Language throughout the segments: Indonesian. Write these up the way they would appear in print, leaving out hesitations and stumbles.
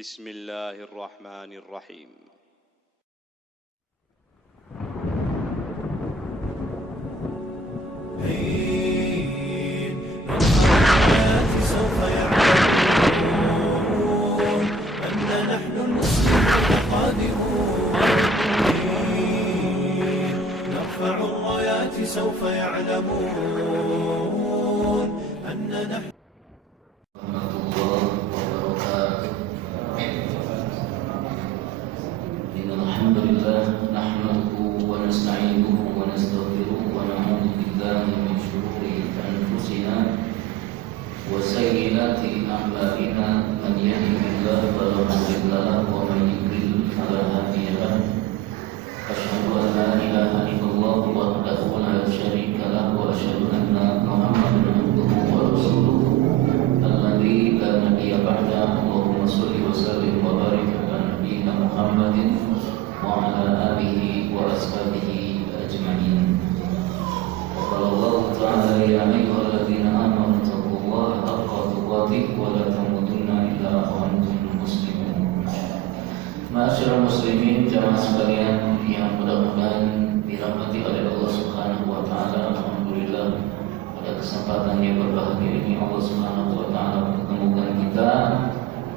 بسم الله الرحمن الرحيم. سوف يعلمون أن نحن المسلمون قادمون. نرفع الرايات سوف يعلمون أن نحن الحمد لله نحمده ونستعينه ونستغفره ونعوذ بالله من شرور أنفسنا وسيئات أعمالنا من يهده الله فلا مضل له ومن يضلل فلا هادي له أشهد أن لا إله إلا الله وحده لا شريك له وأشهد أن محمدا عبده ورسوله الذي لا نبي بعده اللهم صل وسلم وبارك على نبينا محمد وعلى آله وأصحابه أجمعين. وقال الله تعالى يا أيها الذين آمنوا اتقوا الله حق تقاته ولا تموتن إلا وأنتم مسلمون. Ma'asyiral muslimin jamaah sekalian yang mudah-mudahan dirahmati oleh Allah Subhanahu wa taala. Alhamdulillah pada kesempatan yang berbahagia ini Allah Subhanahu wa taala mempertemukan kita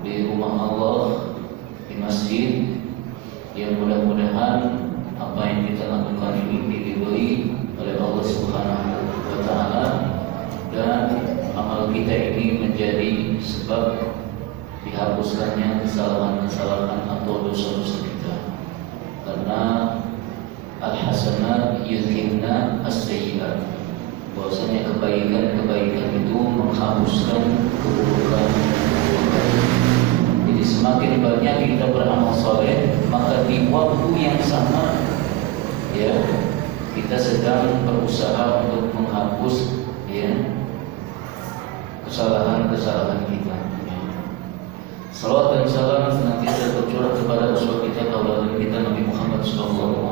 di rumah Allah, di masjid, yang mudah-mudahan apa yang kita lakukan ini diridhoi oleh Allah Subhanahu wa taala dan amal kita ini menjadi sebab dihapuskannya kesalahan-kesalahan atau dosa-dosa kita. Karena al-hasanat yudhibna as-sayyi'at. Bahwasanya kebaikan-kebaikan itu menghapuskan keburukan. Jadi semakin banyak kita beramal soleh, maka di waktu yang sama ya kita sedang berusaha untuk menghapus ya kesalahan-kesalahan kita. Salawat dan salam senantiasa tercurah kepada uswah kita, tauladan kita Nabi Muhammad SAW,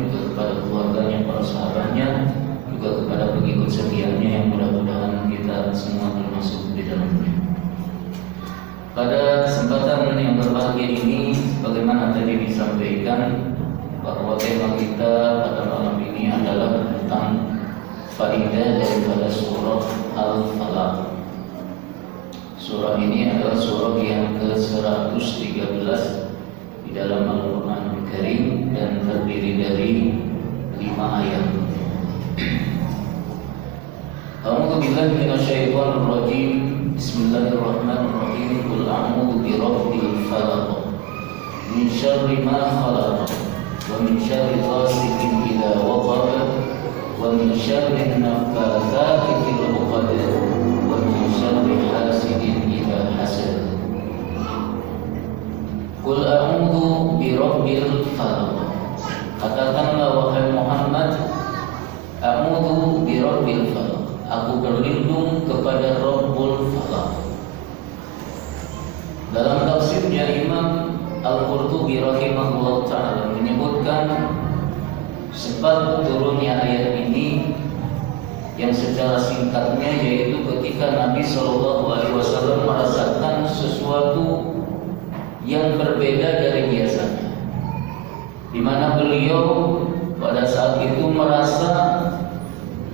juga kepada keluarganya, para sahabatnya, juga kepada pengikut setianya yang mudah-mudahan kita semua termasuk di dalamnya. Pada kesempatan yang berbahagia ini, bagaimana tadi disampaikan bahwa tema kita pada malam ini adalah tentang faidah daripada surah Al-Falaq. Surah ini adalah surah yang ke-113 di dalam Al-Quran Al-Karim dan terdiri dari 5 ayat. A'udzu billahi minasyaitonir rajim. Bismillahirrahmanirrahim. Qul a'udzu birabbil falaq min syarri ma khalaq wa min syarri ghasiqin idza waqab wa min syarri naffatsati fil 'uqad wa min syarri hasidin idza hasad. Qul a'udzu birabbil falaq. Katakanlah wahai Muhammad, a'udzu birabbil falaq. Aku berlindung kepada Rabbul Falaq. Dalam tafsirnya Imam Al-Qurtubi rahimahullah ta'ala menyebutkan sebab turunnya ayat ini yang secara singkatnya yaitu ketika Nabi SAW merasakan sesuatu yang berbeda dari biasanya, di mana beliau pada saat itu merasa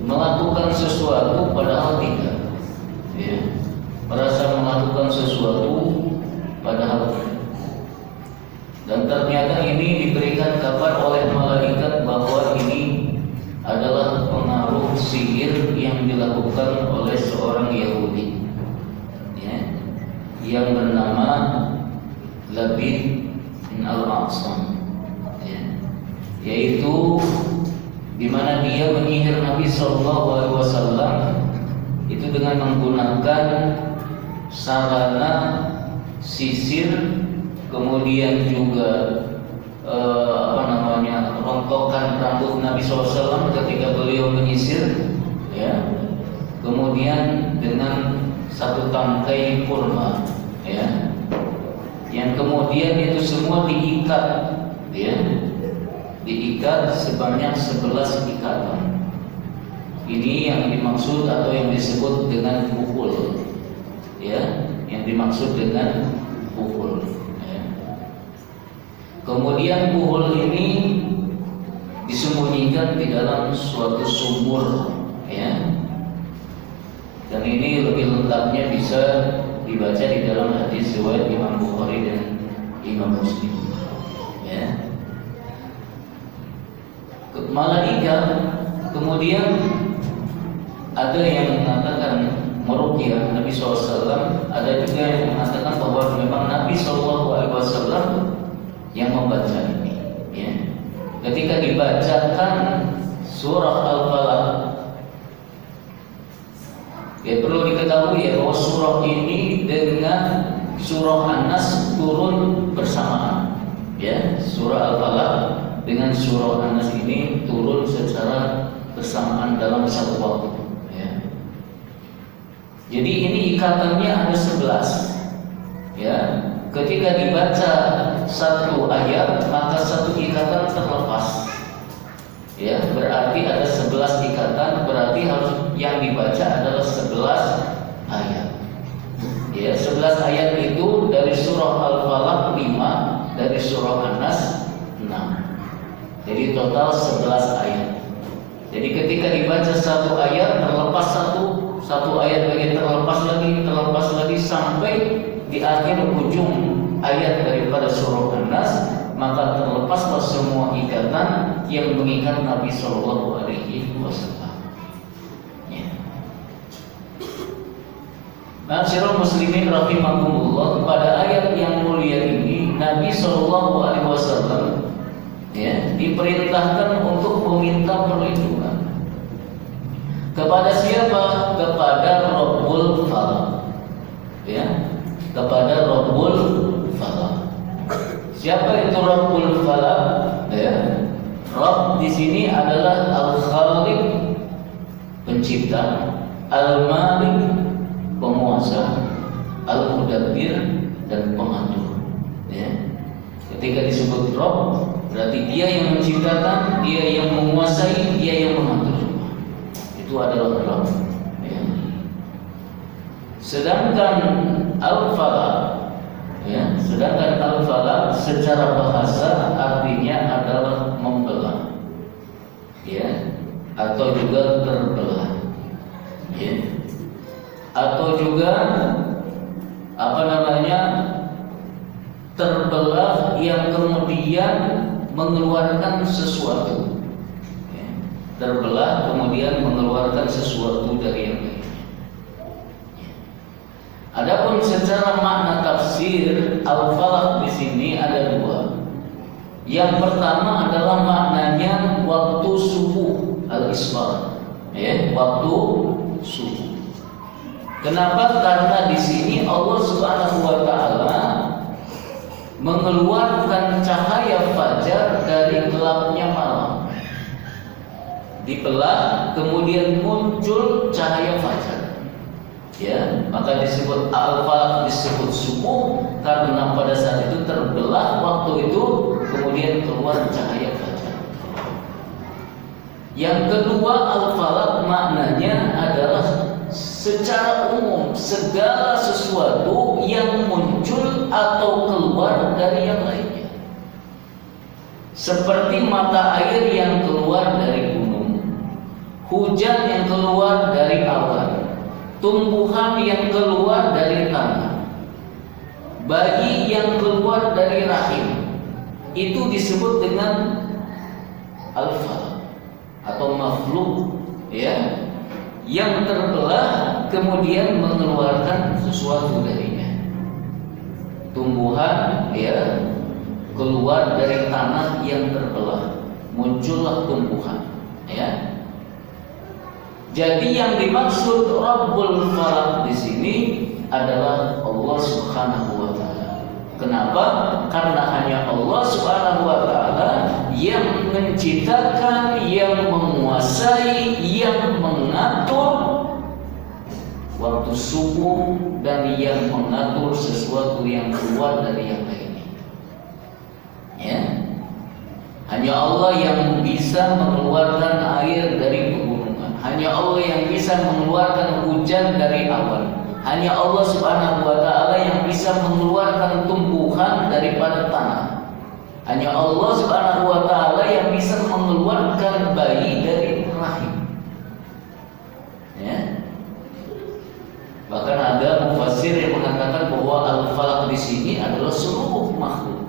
melakukan sesuatu padahal tidak, ya, merasa melakukan sesuatu padahal tidak. Dan ternyata ini diberikan kabar oleh malaikat bahwa ini adalah pengaruh sihir yang dilakukan oleh seorang Yahudi, ya, yang bernama Labid bin Al-A'sam, ya, yaitu di mana dia menyihir Nabi SAW itu dengan menggunakan sarana sisir, kemudian juga rontokan rambut Nabi SAW ketika beliau menyisir, ya, kemudian dengan satu tangkai kurma, ya, yang kemudian itu semua diikat, ya, diikat sebanyak 11 ikatan. Ini yang dimaksud atau yang disebut dengan pukul, ya, yang dimaksud dengan Buhul. Ya. Kemudian buhul ini disembunyikan di dalam suatu sumur, ya. Dan ini lebih lengkapnya bisa dibaca di dalam hadis riwayat Imam Bukhari dan Imam Muslim. Ya. Malaika kemudian ada yang mengatakan meruqyah Nabi SAW, ada juga yang mengatakan bahwa memang Nabi SAW yang membaca ini. Ya. Ketika dibacakan surah Al-Falaq, ya perlu diketahui ya bahwa surah ini dengan surah An-Nas turun bersamaan. Ya, surah Al-Falaq dengan surah An-Nas ini turun secara bersamaan dalam satu waktu. Ya. Jadi ini ikatannya ada 11. Ya, ketika dibaca satu ayat maka satu ikatan terlepas. Ya, berarti ada 11 ikatan, berarti harus yang dibaca adalah 11 ayat. Ya, 11 ayat itu dari surah Al-Falaq 5, dari surah An-Nas 6. Jadi total 11 ayat. Jadi ketika dibaca satu ayat terlepas satu ayat lagi terlepas lagi sampai di akhir ujung ayat daripada surah An-Nas, maka terlepaslah semua ikatan yang mengikat Nabi Shallallahu Alaihi Wasallam. Ya. Ma'asyiral muslimin rahimakumullah, pada ayat yang mulia ini Nabi Shallallahu Alaihi Wasallam ya diperintahkan untuk meminta perlindungan kepada siapa? Kepada Rabbul Falaq. Ya, kepada Rabbul Falaq. Siapa itu Rabbul Falaq? Ya, Rabb di sini adalah Al-Khaliq, pencipta, Al-Malik, penguasa, Al-Mudabbir, dan pengatur. Ya. Ketika disebut Rabb, berarti dia yang menciptakan, dia yang menguasai, dia yang mengatur. Itu adalah Rabb. Ya. Sedangkan Al-Falaq, ya, sedangkan Al-Falaq secara bahasa artinya adalah membelah, ya, atau juga terbelah, ya, atau juga terbelah yang kemudian mengeluarkan sesuatu, ya, terbelah kemudian mengeluarkan sesuatu dari yang lain. Adapun secara makna tafsir Al-Falaq di sini ada dua. Yang pertama adalah maknanya waktu subuh, al-isfar, ya, waktu subuh. Kenapa? Karena di sini Allah Subhanahu wa taala mengeluarkan cahaya fajar dari gelapnya malam. Dibelah kemudian muncul cahaya fajar. Ya, maka disebut Al-Falaq, disebut subuh karena pada saat itu terbelah waktu itu kemudian keluar cahaya fajar. Yang kedua, Al-Falaq maknanya adalah secara umum segala sesuatu yang muncul atau keluar dari yang lainnya. Seperti mata air yang keluar dari gunung, hujan yang keluar dari awan, tumbuhan yang keluar dari tanah, bayi yang keluar dari rahim, itu disebut dengan Al-Falaq atau makhluk, ya, yang terbelah kemudian mengeluarkan sesuatu darinya. Tumbuhan, ya, keluar dari tanah yang terbelah, muncullah tumbuhan, ya. Jadi yang dimaksud Rabbul Falaq di sini adalah Allah Subhanahu wa taala. Kenapa? Karena hanya Allah Subhanahu wa taala yang menciptakan, yang menguasai, yang mengatur waktu subuh dan yang mengatur sesuatu yang keluar dari yang lainnya. Ya. Hanya Allah yang bisa mengeluarkan air dari pegunungan. Hanya Allah yang bisa mengeluarkan hujan dari awan. Hanya Allah Subhanahu wa taala yang bisa mengeluarkan tumbuhan daripada tanah. Hanya Allah Subhanahu wa taala yang bisa mengeluarkan bayi dari rahim. Ya. Bahkan ada mufassir yang mengatakan bahwa al-falaq di sini adalah seluruh makhluk.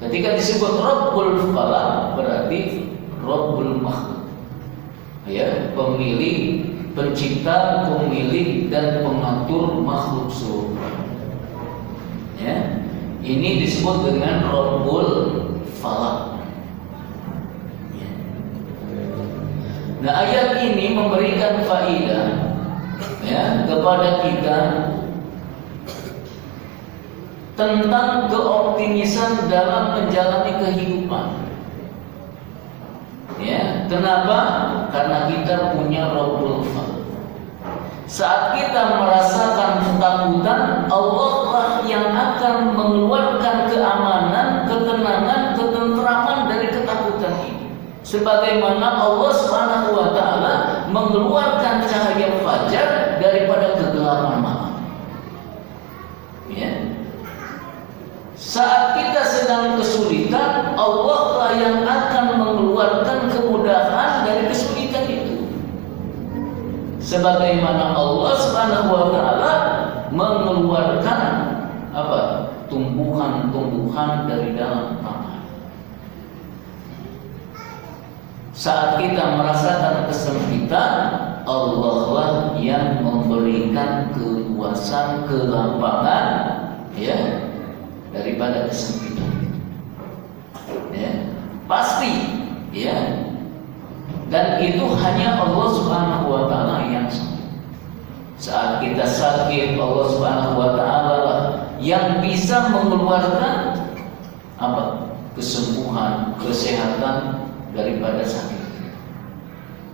Ketika disebut Rabbul Falaq berarti Rabbul makhluk. Ya, pemilik, pencipta, pemilik dan pengatur makhluk seluruh. Ya. Ini disebut dengan Rabbul Falaq. Ya. Nah, ayat ini memberikan faedah ya kepada kita tentang keoptimisan dalam menjalani kehidupan. Ya, kenapa? Karena kita punya Rabbul Falaq. Saat kita merasakan ketakutan, Allah lah yang akan mengeluarkan keamanan, ketenangan, ketentraman dari ketakutan ini. Sebagaimana Allah Subhanahu wa taala mengeluarkan cahaya fajar daripada kegelapan malam. Ya. Saat kita sedang kesulitan, Allah lah yang akan mengeluarkan kemudahan dari kesulitan itu. Sebagaimana Allah Subhanahu wa taala mengeluarkan tumbuhan-tumbuhan dari dalam tanah. Saat kita merasakan kesempitan, Allah lah yang memberikan keluasan, kelapangan ya daripada kesempitan. Ya, pasti ya. Dan itu hanya Allah Subhanahu wa taala yang saat kita sakit, Allah Subhanahu wa taala lah yang bisa mengeluarkan kesembuhan, kesehatan daripada sakit.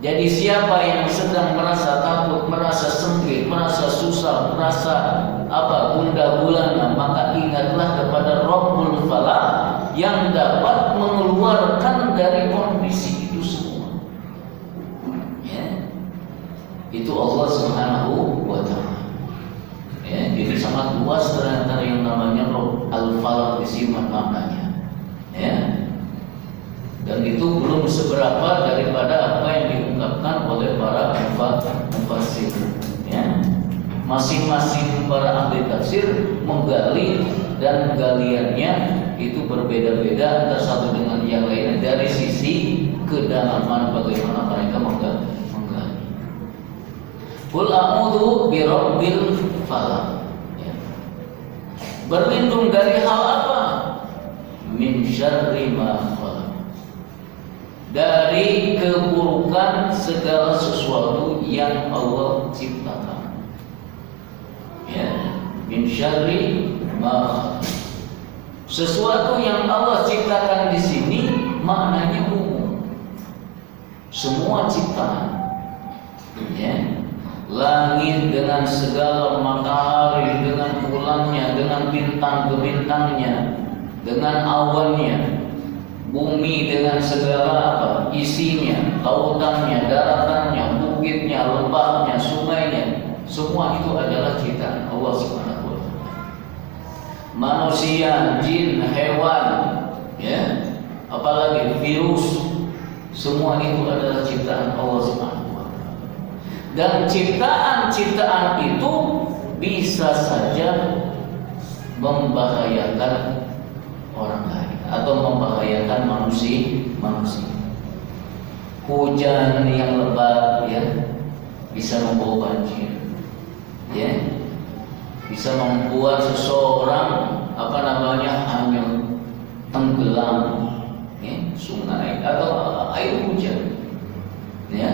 Jadi siapa yang sedang merasa takut, merasa sempit, merasa susah, merasa gundah gulana, maka ingatlah kepada Rabbul Falaq yang dapat mengeluarkan dari kondisi itu semua. Ya. Itu Allah Subhanahu wa taala. Ya, jadi sangat luas ternyata yang namanya Al-Falaq di sini maknanya. Ya. Dan itu belum seberapa daripada apa yang diungkapkan oleh para mufassir. Ya. Masing-masing para ahli tafsir menggali dan galiannya itu berbeda-beda antara satu dengan yang lainnya dari sisi kedalaman bagaimana mereka menggali. Qul a'udzu birabbil falaq. Ya. Berlindung dari hal apa? Min syarri ma khalaq. Dari keburukan segala sesuatu yang Allah ciptakan. Ya, min syarri ma khalaq. Sesuatu yang Allah ciptakan di sini maknanya umum. Semua ciptaan. Ya. Langit dengan segala matahari, dengan bulannya, dengan bintang-bintangnya, dengan awannya, bumi dengan segala isinya, lautannya, daratannya, bukitnya, lembahnya, sungainya, semua itu adalah ciptaan Allah Subhanahu wa taala. Manusia, jin, hewan, ya, apalagi virus, semua itu adalah ciptaan Allah Subhanahu wa taala. Dan ciptaan-ciptaan itu bisa saja membahayakan orang lain atau membahayakan manusia. Hujan yang lebat ya bisa membawa banjir. Ya. Bisa membuat seseorang hanya tenggelam ya, sungai atau air hujan. Ya.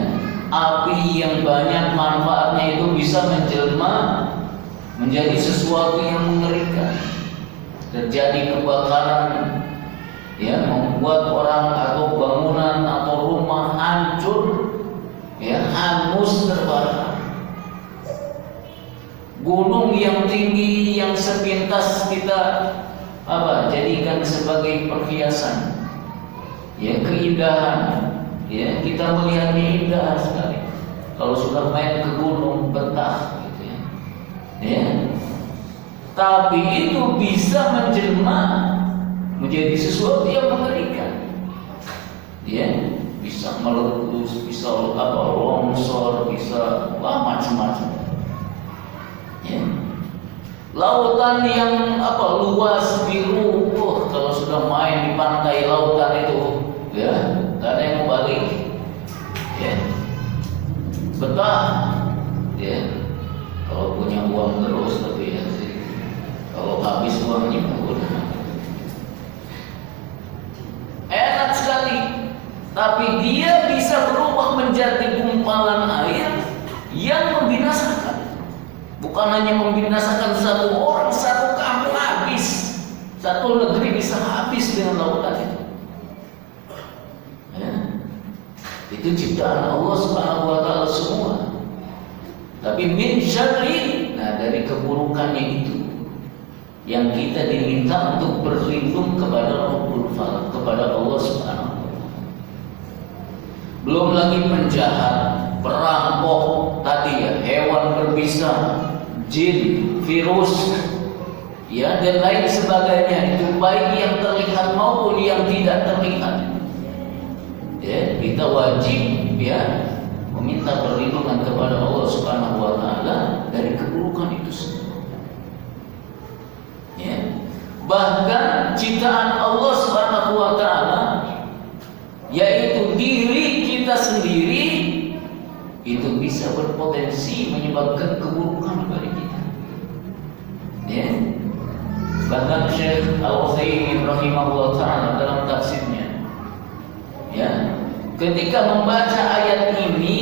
Api yang banyak manfaatnya itu bisa menjelma menjadi sesuatu yang mengerikan. Terjadi kebakaran, ya, membuat orang atau bangunan atau rumah hancur, ya, hangus terbakar. Gunung yang tinggi yang sepintas kita jadikan sebagai perhiasan, ya, keindahan. Ya, kita melihatnya indah sekali. Kalau sudah main ke gunung betah, gitu ya. tapi itu bisa menjelma menjadi sesuatu yang mengerikan. Ya, bisa meletus, bisa longsor, bisa macam-macam. Ya. Lautan yang luas biru, kalau sudah main di pantai lautan itu, ya, nggak ada yang mau balik. Ya, betah. Ya, kalau punya uang terus, tapi ya sih, kalau habis uangnya udah enak sekali. Tapi dia bisa berubah menjadi gumpalan air yang membinasakan. Bukan hanya membinasakan satu orang, satu kampung habis, satu negeri bisa habis dengan lautan itu. Ya. Itu ciptaan Allah Subhanahu wa taala semua. Tapi min syarri, nah dari keburukannya itu yang kita diminta untuk berlindung kepada Rabbul Falaq, kepada Allah Subhanahu wa taala. Belum lagi penjahat, perampok tadi ya, hewan berbisa, jin, virus, ya dan lain sebagainya, itu baik yang terlihat maupun yang tidak terlihat. Ya, kita wajib ya meminta perlindungan kepada Allah Subhanahu wa taala dari keburukan itu semua. Ya. Bahkan ciptaan Allah Subhanahu wa taala yaitu diri kita sendiri itu bisa berpotensi menyebabkan keburukan bagi kita. Ya. Bahkan Syekh Al-Utsaimin rahimahullah taala dalam tafsirnya, ya, ketika membaca ayat ini,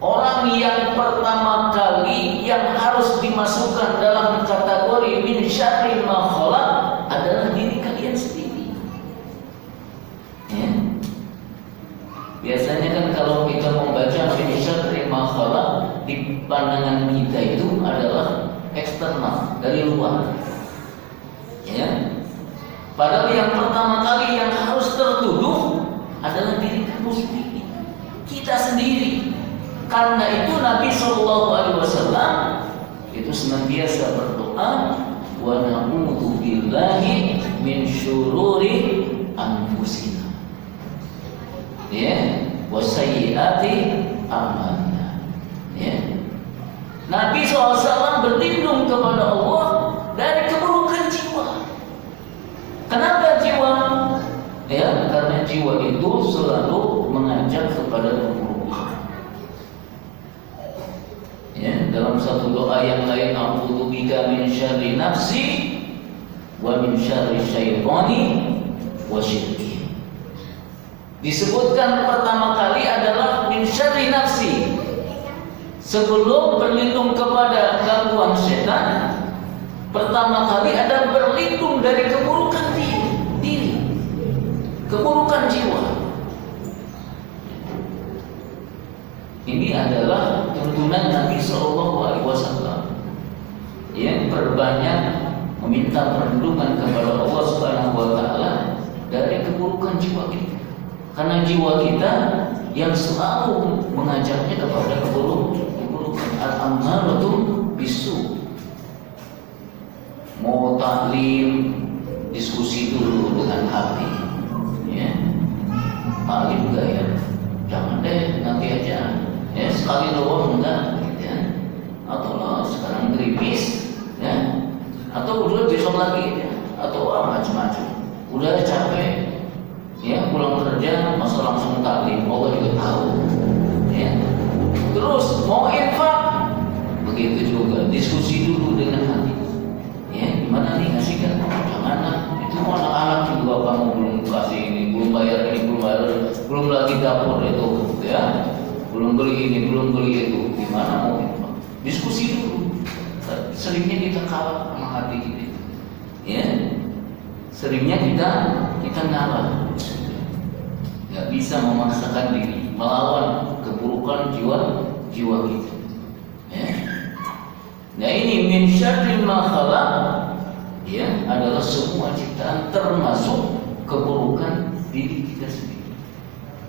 orang yang pertama kali yang harus dimasukkan dalam kategori min syarri ma khalaq adalah diri kalian sendiri. Ya. Biasanya kan kalau kita membaca min syarri ma khalaq, di pandangan kita itu adalah eksternal, dari luar. Ya. Padahal yang pertama kali yang harus tertuduh adalah diri kamu sendiri, kita sendiri. Karena itu Nabi SAW itu senantiasa berdoa, wa na'udzu billahi min syururi anfusina, ya, wa sayyiati a'malina. Ya. Nabi SAW berlindung kepada Allah dari keburukan jiwa. Kenapa jiwa? Ya, karena jiwa itu selalu mengajak kepada keburukan. Ya, dalam satu doa yang lain, a'udzu bika min syarri nafsi wa min syarri syaitani wa syirki. Disebutkan pertama kali adalah min syarri nafsi. Sebelum berlindung kepada gangguan setan, pertama kali ada berlindung dari keburukan diri, keburukan jiwa. Ini adalah tuntunan Nabi SAW yang berbanyak meminta perlindungan kepada Allah Subhanahu wa taala dari keburukan jiwa kita. Karena jiwa kita yang selalu mengajaknya kepada keburukan. Al-ammaratu bisu. Mau taklim, diskusi dulu dengan hati. Ya. Taklim juga ya. Jangan deh, nanti aja. Ya, sekali doang enggak, ya. Atau sekarang gripis, ya. Atau udah besok lagi, ya. Atau macam-macam. Udah capek, ya, pulang kerja masa langsung taklim. Allah juga tahu, ya. Terus mau infak, begitu juga diskusi dulu dengan hati. Ya, gimana nih ngasihkan? Janganlah, itu anak-anak juga kamu belum kasih ini, belum bayar ini, belum lagi dapur itu, ya. Belum beli ini, belum beli itu, gimana mau infak? Diskusi dulu. Seringnya kita kalah sama hati kita, ya. Seringnya kita ngalah, nggak bisa memaksakan diri melawan keburukan jiwa kita. Ya. Nah ini min syarri ma khalaq, ya, adalah semua ciptaan termasuk keburukan diri kita sendiri.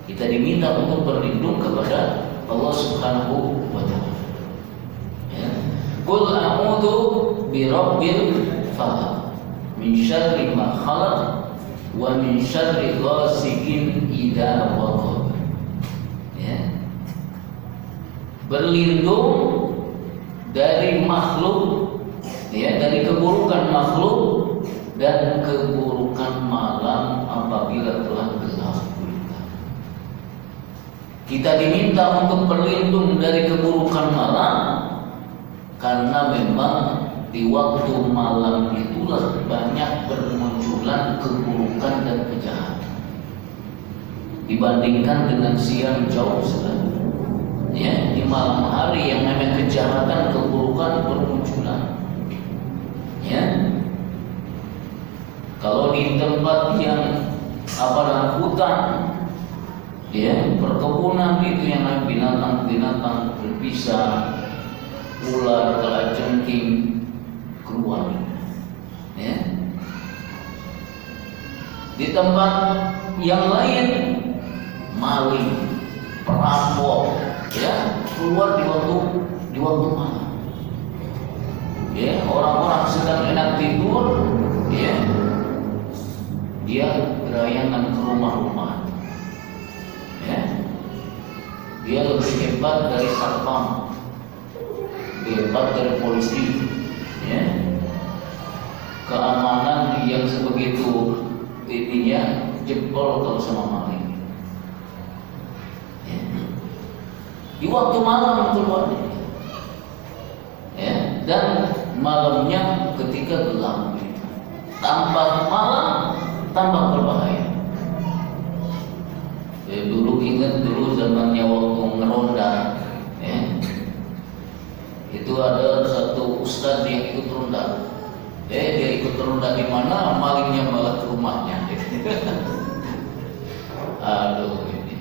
Kita diminta untuk berlindung kepada Allah Subhanahu wa taala. Ya. Qul a'udzu birabbil falaq min syarri ma khalaq wa min syarri ghasiqin idza waqab. Ya. Berlindung dari makhluk, ya, dari keburukan makhluk dan keburukan malam apabila telah gelap gulita. Kita diminta untuk berlindung dari keburukan malam karena memang di waktu malam itulah banyak bermunculan keburukan dan kejahatan dibandingkan dengan siang jauh sekali. Ya, di malam hari yang namanya kejahatan, keburukan bermunculan. Ya, kalau di tempat yang hutan, ya, perkebunan itu yang ada binatang-binatang berbisa, ular, kalajengking keluar. Ya. Di tempat yang lain maling, perampok, ya, keluar di waktu malam. Ya, orang-orang sedang enak tidur, ya, dia gerayangan ke rumah-rumah. Ya, dia lebih hebat dari satpam, lebih hebat dari polisi. Ya, keamanan yang sebegitu ininya jebol kalau sama maling. Ya. Di waktu malam keluar, ya, dan malamnya ketika gelap. Tambah malam, tambah berbahaya. Ya, dulu ingat dulu zamannya waktu ngeronda, ya, itu ada satu ustadz yang ikut ronda. Dia ikut ronda di mana, malingnya malah ke rumahnya. Aduh, ini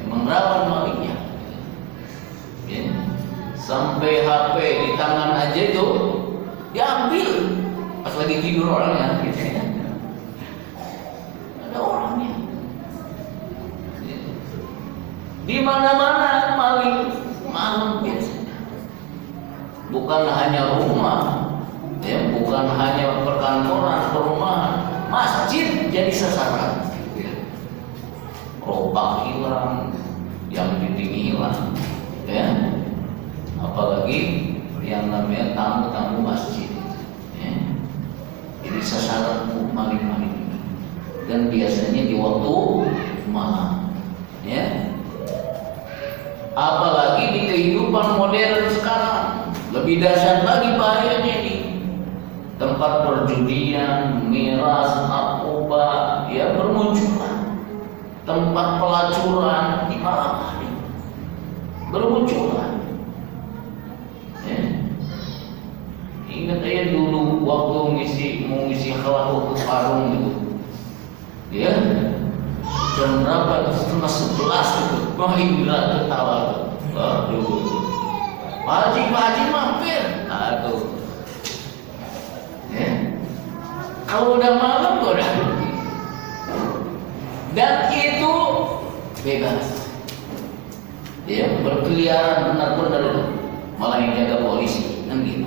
emang rawan malingnya. Ya. Sampai HP di tangan aja itu diambil pas lagi tidur orangnya, gitu ya. Ada orangnya. Ya. Di mana-mana maling malam biasanya. Bukan hanya rumah, ya, bukan hanya perkantoran, perumahan, masjid jadi sasaran. Gerobak hilang, yang dinding hilang, ya. Apalagi yang namanya tamu-tamu masjid, ya. Jadi sasaran maling-maling, dan biasanya di waktu malam, ya. Apalagi di kehidupan modern sekarang lebih dahsyat lagi bahayanya ini. Tempat perjudian, miras, narkoba, ya, bermunculan. Tempat pelacuran di malam hari bermunculan. Ya. Ingat aja dulu waktu mau ngisi halal ke warung itu, ya, jam berapa? Setengah 11 itu, Bang Indra ketawa tuh. Aduh, Pak Haji mampir. Aduh, ya. Kalau udah malam udah, dan itu bebas, ya, berkeliaran benar-benar, malah yang jaga polisi, kan gitu.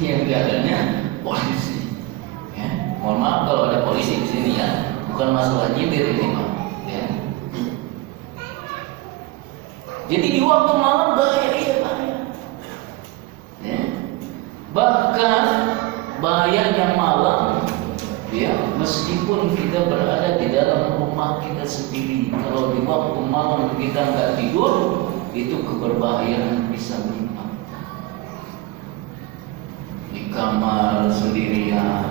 Yang jaganya polisi, ya. Mohon maaf kalau ada polisi di sini, ya, bukan masalah nyindir ini, Pak. Ya. Jadi di waktu malam bahaya, iya bahaya. Ya. Bahkan bahayanya malam, ya, meskipun kita berada di dalam rumah kita sendiri, kalau di waktu malam kita nggak tidur, itu keberbahayaan bisa menimpa. Di kamar sendirian,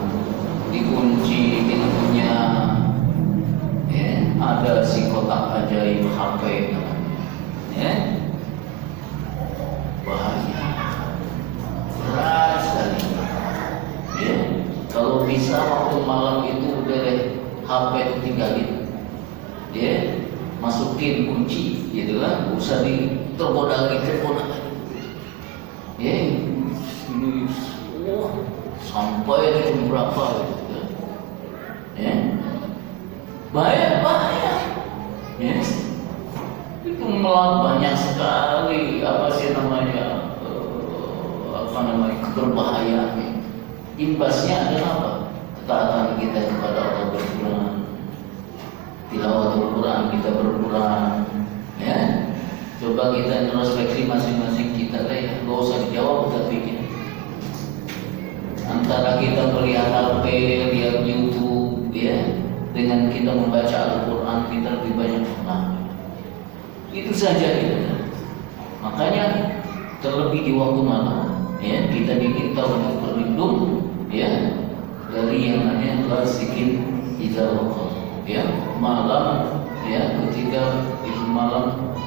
dikunci pintunya, ya, ada si kotak ajaib HP, ya, bahaya, berat sekali. Ya, kalau bisa waktu malam itu udah HP itu tinggalin, ya, masukin kunci, gitu kan, nggak usah tergoda lagi, ya, ini, sampai jam berapa, gitu, ya, bahaya, ya, itu malah banyak sekali apa sih namanya berbahayaannya. Imbasnya adalah apa? Ketaatan kita kepada Allah berkurang, tilawatul Quran kita berkurang. Ya, coba kita introspeksi masing-masing kita lah, ya. Gak usah dijawab, kita pikir. Antara kita melihat HP, lihat YouTube, ya, dengan kita membaca Al-Quran, kita lebih banyak menang. Itu saja gitu. Makanya terlebih di waktu malam, ya, kita diminta untuk berlindung, ya, dari yang namanya ghasiqin idza waqab, ya, malam, ya, ketika itu malam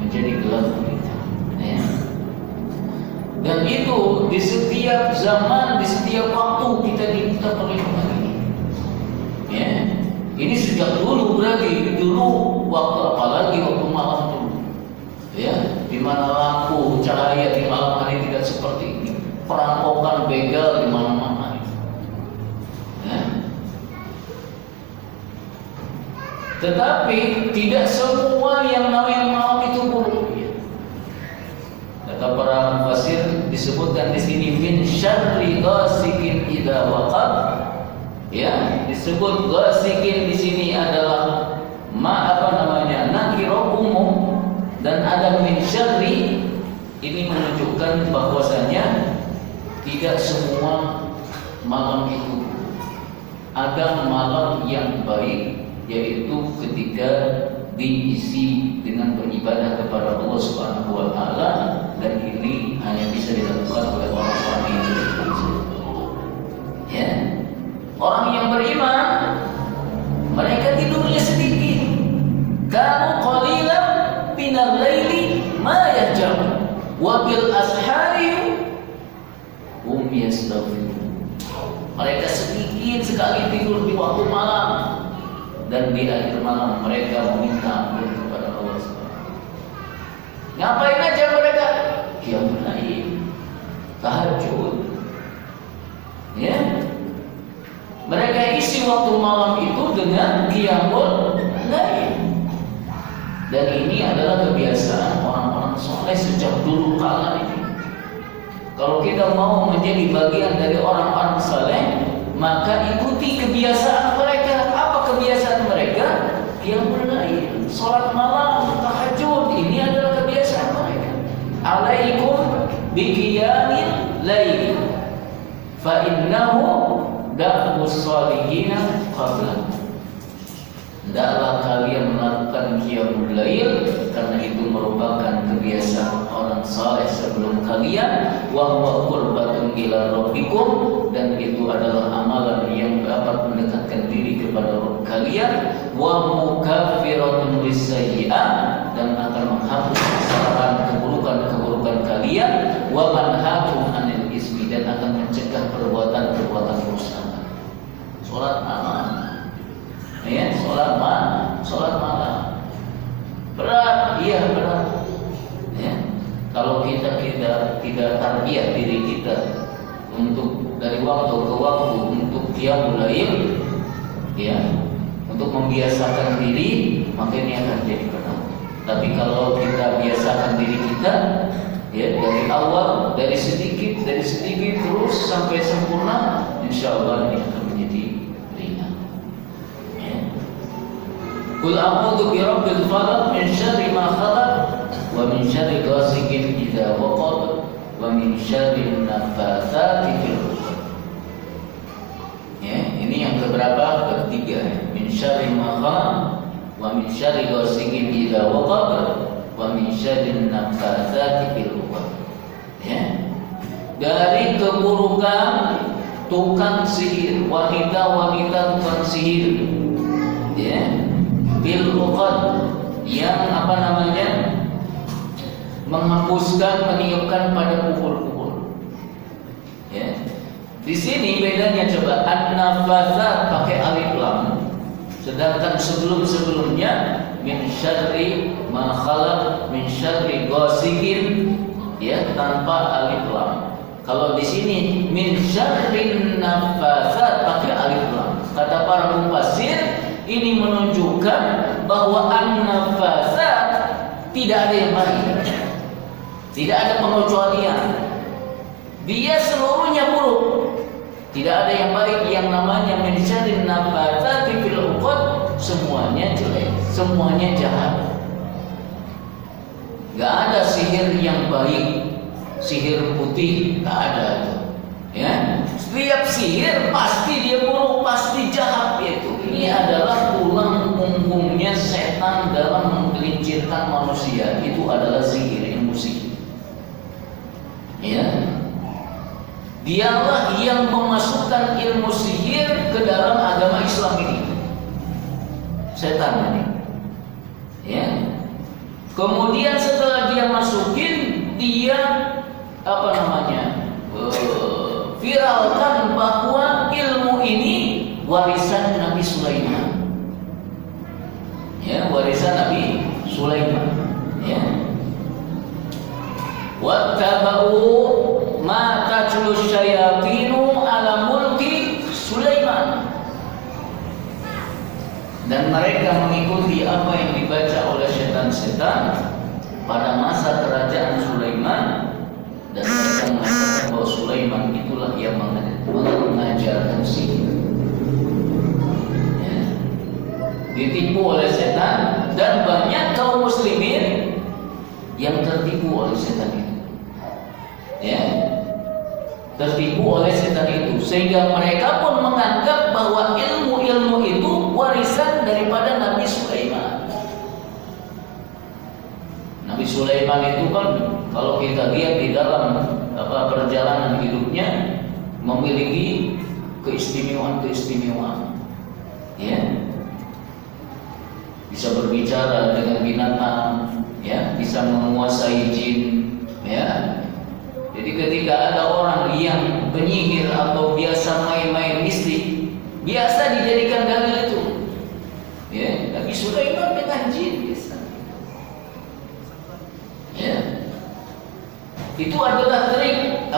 menjadi gelap gulita, ya. Dan itu di setiap zaman, di setiap waktu kita diminta perlindungan ini, ya. Ini sejak dulu, berarti dulu waktu, apalagi waktu malam dulu, ya, di mana lampu cahaya di malam hari tidak seperti ini, perampokan begal di mana-mana, ya. Tetapi tidak semua yang namanya malam itu buruk. Kata para mufassir, disebutkan di sini min syarri ghasiqin idza waqab. Ya, disebut ghasiqin di sini adalah nakirah umum, dan ada min syarri. Ini menunjukkan bahwasanya tidak semua malam itu. Ada malam yang baik, yaitu ketika diisi dengan beribadah kepada Allah Subhanahu wa taala, dan ini hanya bisa dilakukan oleh orang-orang yang beriman. Ya. Orang yang beriman, mereka tidurnya sedikit. Kanu qalilan minal laili ma yahjaun wa bil ashari hum yastaghfirun. Mereka sedikit sekali tidur di waktu malam, dan di akhir malam mereka meminta ampun kepada Allah SWT. Ngapain aja mereka? Qiyamul lail, tahajud. Ya. Mereka isi waktu malam itu dengan qiyamul lail. Dan ini adalah kebiasaan orang-orang soleh sejak dulu kala ini. Kalau kita mau menjadi bagian dari orang-orang soleh, maka ikuti kebiasaan mereka. Apa kebiasaan mereka? Qiyamul lail, salat malam, tahajud. Ini adalah kebiasaan mereka. Alaikum biqiyamil lail, fa innahu da'bus salihina qabla. Hendaklah kalian melakukan qiyamul lail, karena itu merupakan kebiasaan orang saleh sebelum kalian. Wa huwa qurbatun ila rabbikum, dan itu adalah amalan yang dapat mendekatkan diri kepada Rabb kalian. Wa mukaffiratun lisayyi'at, dan akan menghapus kesalahan keburukan-keburukan kalian. Wa manhakum anil ismi, dan akan mencegah perbuatan-perbuatan dosa. Salat malam, ya, salat malam berat, iya berat. Ya, kalau kita tidak tarbiyah diri kita untuk dari waktu ke waktu untuk qiyamul lail, ya, untuk membiasakan diri, maka ini akan jadi berat. Tapi kalau kita biasakan diri kita, ya, dari awal, dari sedikit terus sampai sempurna, insya Allah ini akan menjadi ringan. Ya. Qul a'udzu birabbil falaq min syarri ma khalaq wa min syarri ghasiqin idza waqab wa min syarri nafatsati fil 'uqad. Ya, ini yang keberapa? Ketiga. Min syarri ma khalaq wa min syarri ghasiqin idza waqab wa min syarri nafatsati fil 'uqad. Ya. Dari keburukan tukang sihir, wanita-wanita tukang sihir, ya, bil 'uqad, yang menghapuskan, meniupkan pada pukul-pukul. Ya. Di sini bedanya coba, an-nafatsat pakai alif lam, sedangkan sebelum-sebelumnya min syarri ma khalaq min syarri ghasiqin, ya, tanpa alif lam. Kalau di sini min syarrin nafatsat pakai alif lam. Kata para mufassir, ini menunjukkan bahwa an-nafatsat tidak ada yang baik. Tidak ada pengecualian. Dia seluruhnya buruk. Tidak ada yang baik. Yang namanya min syarrin nafatsati fil 'uqad, semuanya jelek, semuanya jahat. Gak ada sihir yang baik, sihir putih, gak ada. Ya, setiap sihir pasti dia buruk, pasti jahat itu. Ini adalah tulang punggungnya setan dalam menggelincirkan manusia. Itu adalah sihir, ilmu sihir. Ya, dialah yang memasukkan ilmu sihir ke dalam agama Islam ini. Setan ini. Ya. Kemudian setelah dia masukin, dia viralkan bahwa ilmu ini warisan Nabi Sulaiman. Ya, warisan Nabi Sulaiman. Ya. Wattaba'u ma tatlu syayatinu ala mulki Sulaiman. Dan mereka mengikuti apa yang dibaca oleh setan-setan pada masa kerajaan Sulaiman, dan mereka mengatakan bahwa Sulaiman itulah yang mengajarkan sihir. Ya. Ditipu oleh setan, dan banyak kaum muslimin yang tertipu oleh setan itu. Ya, tertipu oleh setan itu, sehingga mereka pun menganggap bahwa ilmu-ilmu itu warisan daripada Nabi Sulaiman. Nabi Sulaiman itu kan kalau kita lihat di dalam perjalanan hidupnya memiliki keistimewaan-keistimewaan. Ya, bisa berbicara dengan binatang, ya, bisa menguasai jin, ya. Jadi ketika ada orang yang penyihir atau biasa main-main mistik, biasa dijadikan dalil itu. Ya, Nabi Sulaiman dengan jin biasa. Ya. Itu adalah trik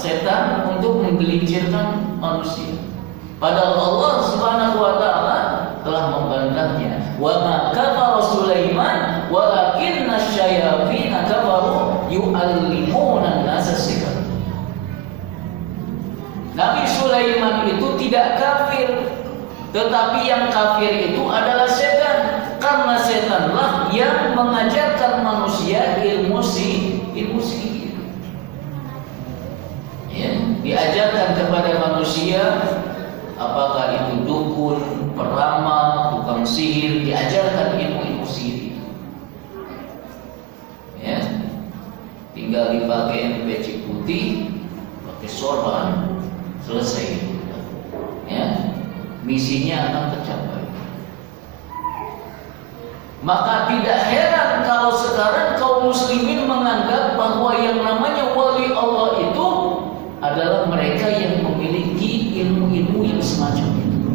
setan untuk menggelincirkan manusia. Padahal Allah Subhanahu wa taala telah membantahnya. Wa ma kafara Sulaiman walakinna asyayatin kafaru yu'allimuna an-nasa sihr. Nabi Sulaiman itu tidak kafir, tetapi yang kafir itu adalah setan, karena setanlah yang mengajarkan manusia ilmu sihir. Ya, diajarkan kepada manusia, apakah itu dukun, peramal, tukang sihir, diajarkan ilmu sihir. Ya, tinggal dipakai peci putih, pakai sorban, selesai. Ya, misinya akan tercapai. Maka tidak heran kalau sekarang kaum muslimin menganggap bahwa yang namanya wali Allah itu adalah mereka yang memiliki ilmu-ilmu yang semacam itu.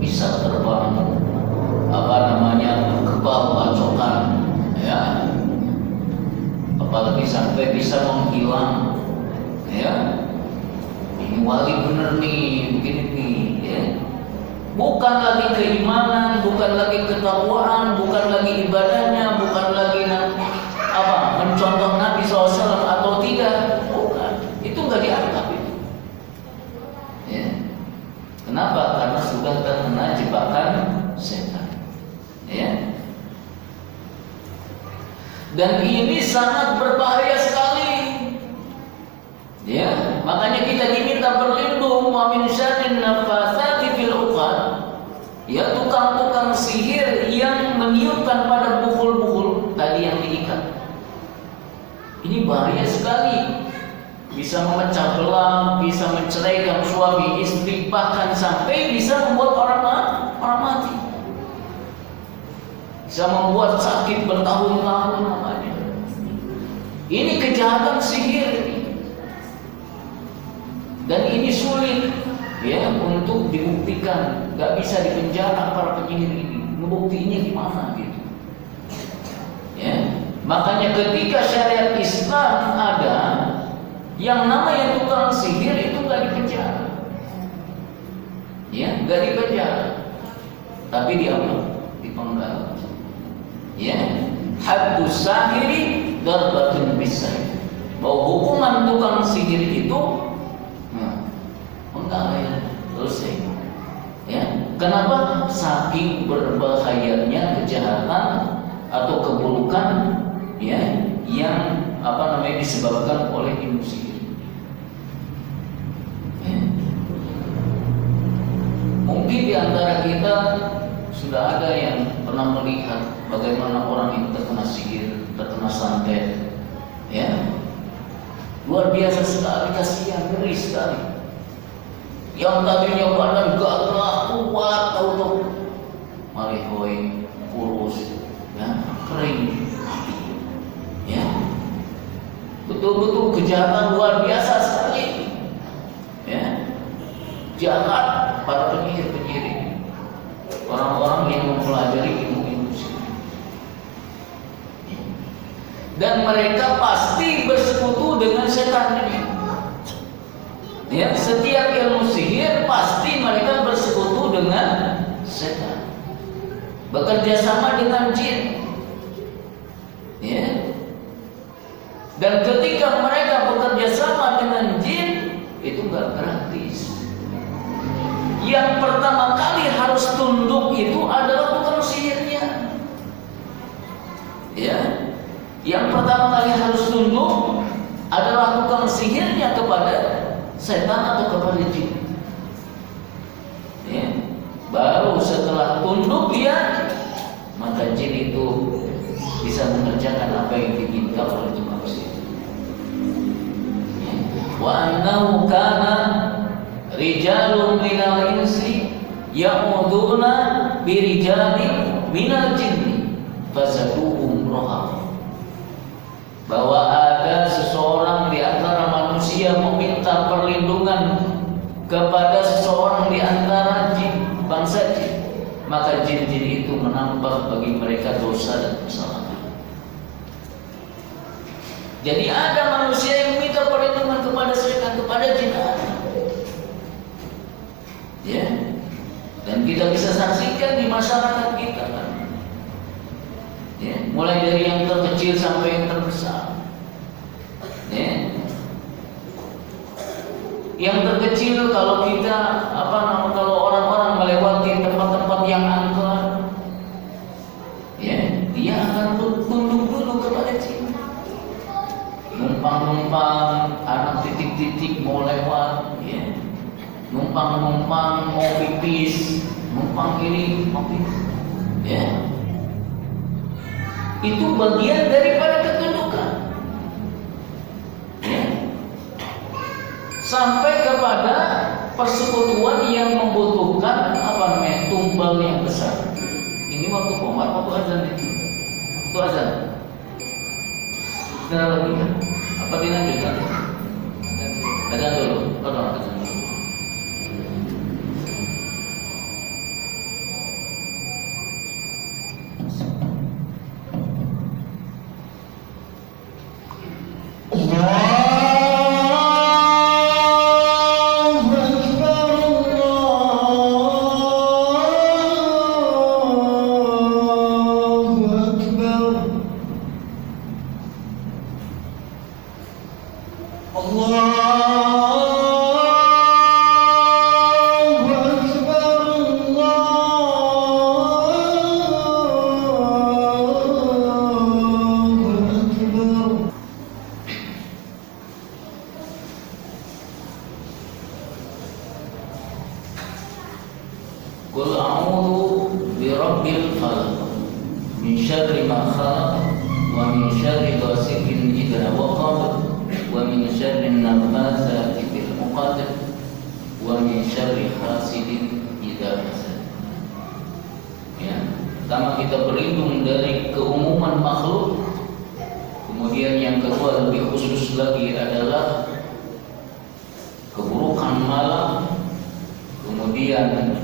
Bisa terbang, kebal bacokan, ya. Apalagi sampai bisa menghilang, ya. Ini wali bener nih, begini nih, ya. Bukan lagi keimanan, bukan lagi ketakwaan, bukan lagi ibadahnya, bukan lagi mencontoh Nabi SAW atau tidak, bukan. Itu nggak dianggap itu. Ya. Kenapa? Karena sudah terkena jebakan setan. Ya. Dan ini sangat berbahaya sekali. Ya, makanya kita diminta berlindung wa min syarrin nafatsati fil 'uqad. Ya, tukang-tukang sihir yang meniupkan pada bukul-bukul tadi yang diikat. Ini bahaya sekali. Bisa memecah belah, bisa menceraikan suami istri, bahkan sampai bisa membuat orang mati. Bisa membuat sakit bertahun-tahun namanya. Ini kejahatan sihir. Dan ini sulit, ya, untuk dibuktikan. Gak bisa dipenjara para penyihir ini. Ngebuktiinnya gimana gitu. Ya. Makanya ketika syariat Islam ada, yang namanya tukang sihir itu gak dipenjara. Ya, gak dipenjara. Tapi dipenggal. Ya. Haddus sahiri darbatun bisayf. Bahwa hukuman tukang tukang sihir itu, enggak ya, selesai. Ya, kenapa? Saking berbahayanya kejahatan atau keburukan, ya, yang disebabkan oleh ilmu sihir. Ya. Mungkin di antara kita sudah ada yang pernah melihat bagaimana orang yang terkena sihir, terkena santet, ya, luar biasa sekali, kasihan, ngeri sekali. Yang tadinya badan gagah kuat, tahu-tahu malihoi, kurus, ya, kering, mati, ya. Betul-betul kejahatan luar biasa sekali, ya. Jahat para penyihir-penyihir, orang-orang yang mempelajari ilmu-ilmu sihir. Dan mereka pasti bersekutu dengan setan ini. Ya, setiap ilmu sihir pasti mereka bersekutu dengan setan, bekerja sama dengan jin. Ya. Dan ketika mereka bekerja sama dengan jin, itu enggak gratis. Yang pertama kali harus tunduk itu adalah tukang sihirnya. Ya. Yang pertama kali harus tunduk adalah tukang sihirnya kepada setan atau kepada jin. Ya. Baru setelah tunduk dia, maka jin itu bisa mengerjakan apa yang diinginkan oleh tukang sihir. Ya. Wa annahu kana rijalun minal insi ya'uduna birijalin minal jinni fazaduhum roha. Bahwa ada seseorang di antara manusia meminta perlindungan kepada seseorang di antara jin, bangsa jin, maka jin-jin itu menambah bagi mereka dosa dan kesalahan. Jadi ada manusia yang meminta perlindungan kepada setan, kepada jin. Ya. Dan kita bisa saksikan di masyarakat kita kan. Ya, mulai dari yang terkecil sampai yang terbesar. Ya. Yang terkecil kalau kita kalau orang-orang melewati tempat-tempat yang angker, ya, dia akan tunduk dulu kepada jin. Numpang-numpang anak titik-titik mau lewat, ya. Numpang-numpang mau pipis, numpang ini, mau pipis. Ya. Itu bagian daripada ketundukan. Ya. Sampai kepada persekutuan yang membutuhkan tumbal yang besar. Ini waktu komat, waktu azan itu. Waktu azan. Sudah lagi kan? Apa dilanjutkan? Azan dulu. Azan dulu. Qul a'udzu birabbil falaq min syarri ma khalaq wa min syarri ghasiqin idza waqab wa min syarri an-naffatsati fil 'uqad wa min syarri hasidin idza hasad. Ya, pertama kita berlindung dari keumuman makhluk. Kemudian yang kedua lebih khusus lagi adalah keburukan malam. Kemudian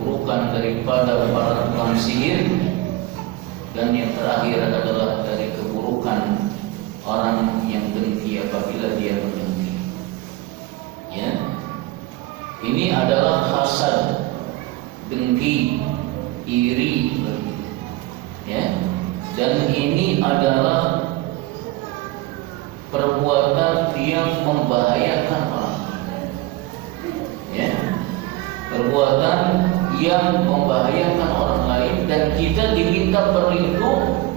keburukan daripada para tukang sihir, dan yang terakhir adalah dari keburukan orang yang dengki apabila dia mendengki. Ya, ini adalah hasad, dengki, iri, ya, dan ini adalah perbuatan yang membahayakan orang. Ya, perbuatan yang membahayakan orang lain, dan kita diminta berlindung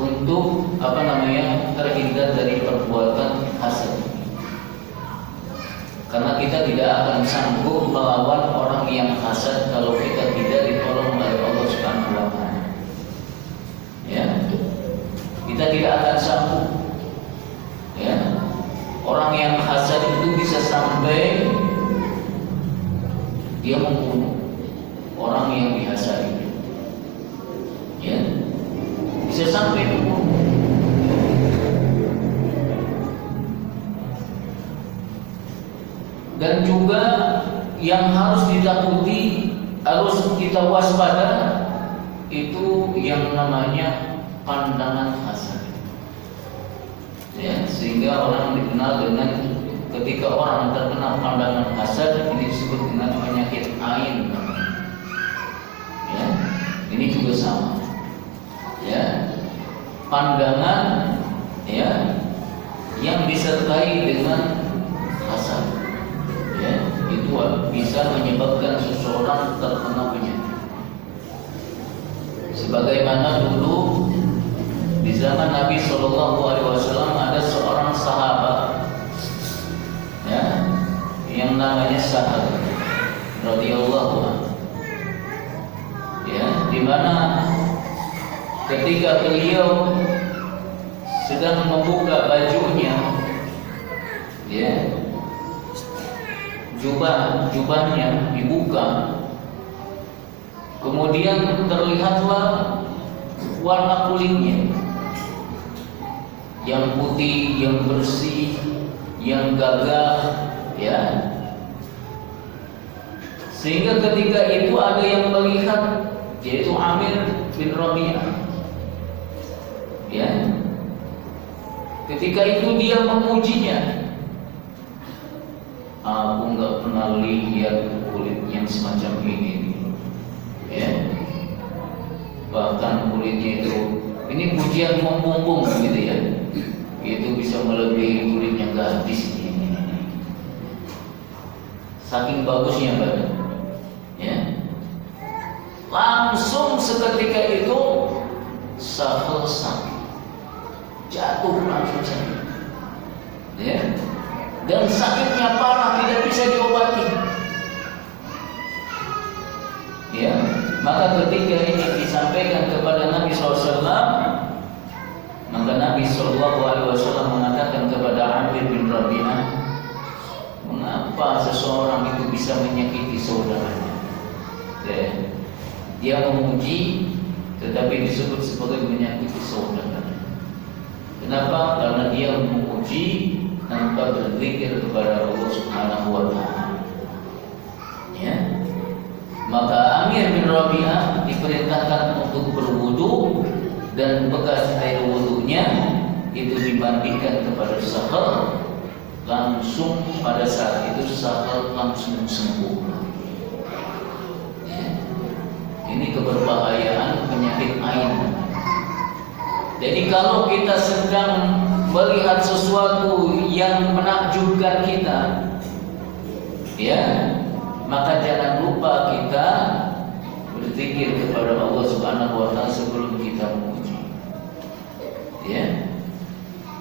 untuk terhindar dari perbuatan hasad. Karena kita tidak akan sanggup melawan orang yang hasad kalau kita tidak ditolong oleh Allah Subhanahu wa taala. Ya. Kita tidak akan sanggup. Ya. Orang yang hasad itu bisa sampai dia membunuh orang yang dihasadi. Ya. Bisa sampai membunuh. Dan juga yang harus ditakuti, harus kita waspada, itu yang namanya pandangan hasad. Ya, sehingga orang dikenal dengan, ketika orang terkena pandangan hasad, ini disebut dengan penyakit ain. Ya, ini juga sama. Ya, pandangan ya yang disertai dengan hasad. Ya, itu bisa menyebabkan seseorang terkena penyakit. Sebagaimana dulu di zaman Nabi SAW ada seorang sahabat, ya, yang namanya Sa'ad radhiyallahu anhu. Ya, di mana ketika beliau sedang membuka bajunya, ya, jubahnya dibuka, kemudian terlihatlah warna kulitnya yang putih, yang bersih, yang gagah, ya. Sehingga ketika itu ada yang melihat, yaitu Amir bin Rabi'ah, ya. Ketika itu dia memujinya. Aku nggak pernah lihat kulit yang semacam ini, ya. Bahkan kulitnya itu, ini pujian membumbung gitu ya, itu bisa melebihi kulitnya gadis ini. Saking bagusnya badan, ya. Langsung seketika itu Sahal sakit, jatuh langsung sakit, ya. Dan sakitnya parah, tidak bisa diobati. Ya, maka ketika ini disampaikan kepada Nabi SAW, maka Nabi SAW mengatakan kepada Amir bin Rabi'ah, mengapa seseorang itu bisa menyakiti saudaranya? Ya. Dia memuji, tetapi disebut sebagai menyakiti saudaranya. Kenapa? Karena dia memuji tanpa berzikir kepada Allah Subhanahu wa taala. Ya. Maka Amir bin Rabi'ah diperintahkan untuk berwudu, dan bekas air wudunya itu dibandingkan kepada Sahal. Langsung pada saat itu Sahal langsung sembuh. Ya. Ini keberbahayaan penyakit ain. Jadi kalau kita sedang melihat sesuatu yang menakjubkan kita, ya, maka jangan lupa kita berzikir kepada Allah Subhanahu wa taala sebelum kita memuji. Ya.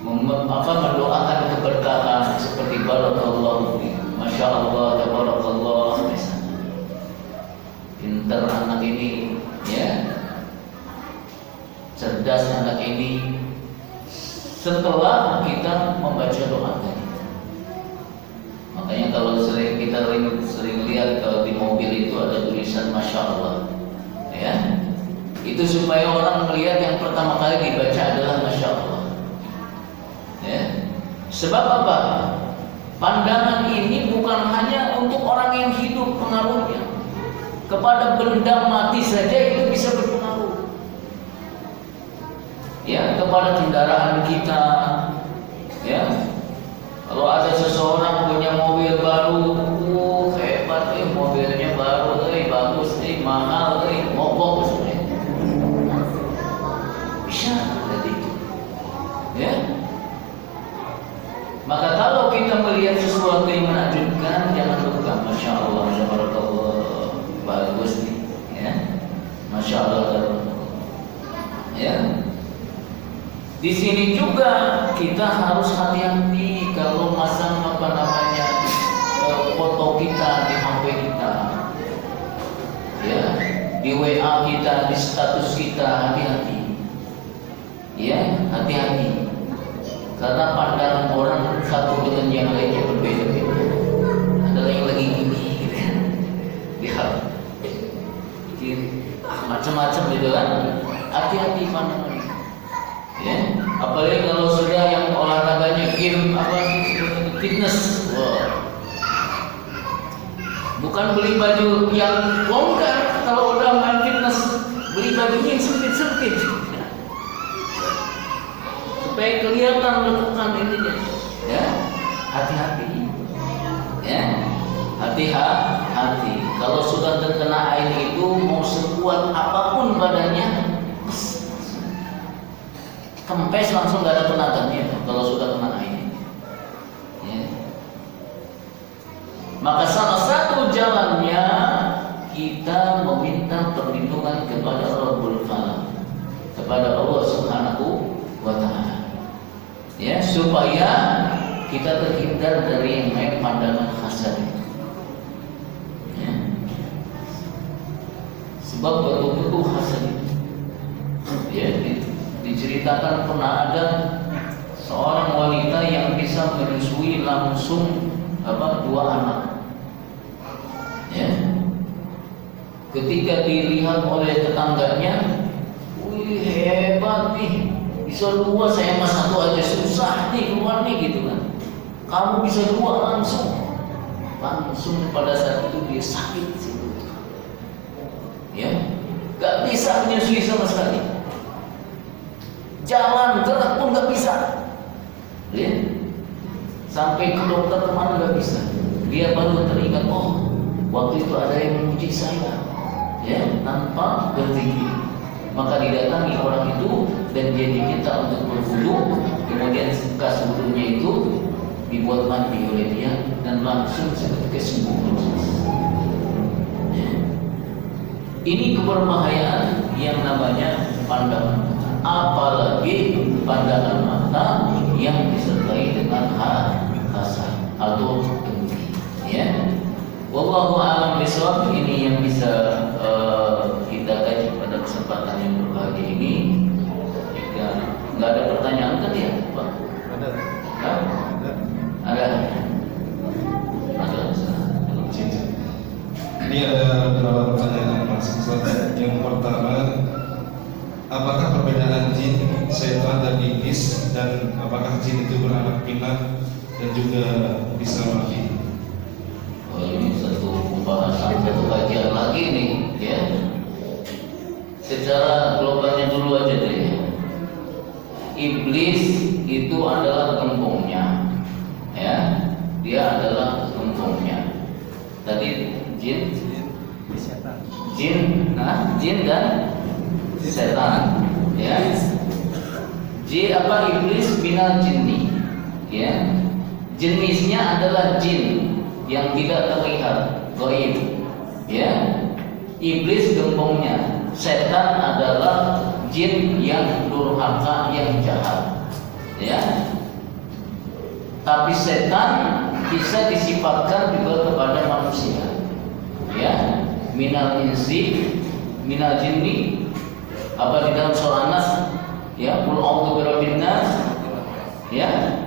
Mendoakan keberkahan seperti barakallahu fi, masya Allah, tabarakallah, misalnya. Pintar anak ini, ya. Cerdas anak ini. Setelah kita membaca doa tadi. Makanya kalau kita sering lihat kalau di mobil itu ada tulisan Masya Allah, ya, itu supaya orang melihat yang pertama kali dibaca adalah Masya Allah, ya. Sebab apa? Pandangan ini bukan hanya untuk orang yang hidup pengaruhnya, kepada benda mati saja itu bisa berpengaruh, ya, kepada kendaraan kita, ya. Kalau ada seseorang punya mobil baru, hebat, mobilnya baru, bagus, mahal, mogok sebenarnya. Bisa jadi itu, ya. melihat sesuatu yang menakjubkan, jangan lupa, masya Allah, tabarakallah, bagus nih, ya, masya Allah, ya. Di sini juga kita harus hati-hati kalau masang foto kita di HP kita, ya, di WA kita, di status kita, hati-hati, ya, hati-hati, karena pandangan orang satu dengan yang lainnya berbeda-beda. Ada yang lagi gini, gitu kan, lihat, macam-macam gitu kan, hati-hati pandangan. Ya, apalagi kalau sudah yang olahraganya game fitness, wow. Bukan beli baju yang longgar, kalau udah main fitness beli bajunya yang sempit-sempit supaya kelihatan lekukan ininya. Ya, hati-hati, ya, hati-hati. Kalau sudah terkena air itu, mau sekuat apapun badannya, kempes langsung gak ada tenaganya kalau sudah kena air. Ya. Maka salah satu jalannya kita meminta perlindungan kepada Rabbul Falaq, kepada Allah Subhanahu wa Ta'ala, ya, supaya kita terhindar dari yang namanya pandangan hasad itu. Ya. Sebab betul-betul hasad itu, ya, diceritakan pernah ada seorang wanita yang bisa menyusui langsung dua anak. Ya. Ketika dilihat oleh tetangganya, wih hebat nih, bisa dua, saya mah satu aja susah nih keluar nih, gitu kan. Kamu bisa dua langsung pada saat itu dia sakit situ. Ya, gak bisa menyusui sama sekali. Jalan gerak pun nggak bisa, ya. Sampai ke dokter kemana nggak bisa. Dia baru teringat, oh waktu itu ada yang memuji saya, ya, tanpa berpikir. Maka didatangi orang itu dan dia diminta untuk berwudu. Kemudian bekas wudunya itu dibuat mandi oleh dia dan langsung seketika sembuh. Ya. Ini keberbahayaan yang namanya pandangan. Apalagi pandangan mata yang disertai dengan hasad atau dengki, ya. Wallahu a'lam bishawab. Ini yang bisa kita kaji pada kesempatan yang berbahagia ini. Jika nggak ada pertanyaan tadi ya, Pak? Ada. Ini ada beberapa pertanyaan Mas Ustaz. Yang pertama, apakah perbedaan jin, setan dan iblis, dan apakah jin itu beranak pinak dan juga bisa mati? Oh, ini satu pembahasan, satu kajian lagi nih, ya. Secara globalnya dulu aja deh. Iblis itu adalah gembongnya, ya. Dia adalah gembongnya. Tadi jin dan setan, ya. Iblis minal jinni, ya. Jenisnya adalah jin yang tidak terlihat, gaib, ya. Iblis gembongnya. Setan adalah jin yang durhaka, yang jahat, ya. Tapi setan bisa disifatkan juga kepada manusia, ya. Minal insi, minal jinni, di dalam surah Nas, ya, qul a'udzu birabbin nas, ya,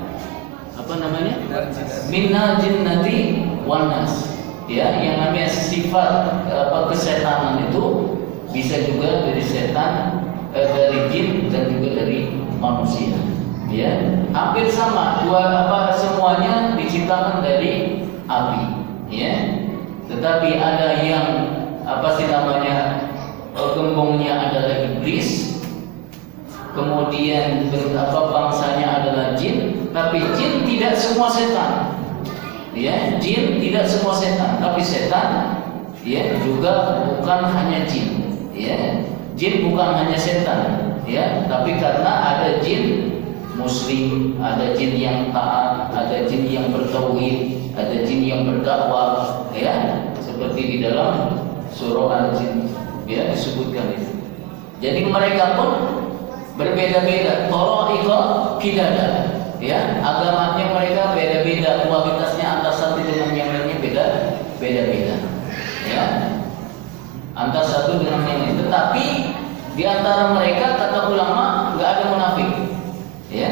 minal jinnati wan nas, ya, yang namanya sifat kesetanan itu bisa juga dari setan, dari jin dan juga dari manusia, ya. Hampir sama, semuanya diciptakan dari api, ya. Tetapi ada yang gembongnya adalah iblis, kemudian bangsanya adalah jin. Tapi jin tidak semua setan, ya. Jin tidak semua setan, tapi setan, ya, juga bukan hanya jin, ya. Jin bukan hanya setan, ya. Tapi karena ada jin muslim, ada jin yang taat, ada ada jin yang bertauhid, ada jin yang berdakwah, ya, seperti di dalam surah Al-Jin, ya, disebutkan itu. Jadi mereka pun berbeda-beda, tara'iqa qidada, ya, agamanya mereka beda-beda, kualitasnya antara satu dengan yang lainnya beda-beda, ya, antara satu dengan yang lain. Tetapi di antara mereka kata ulama nggak ada munafik, ya,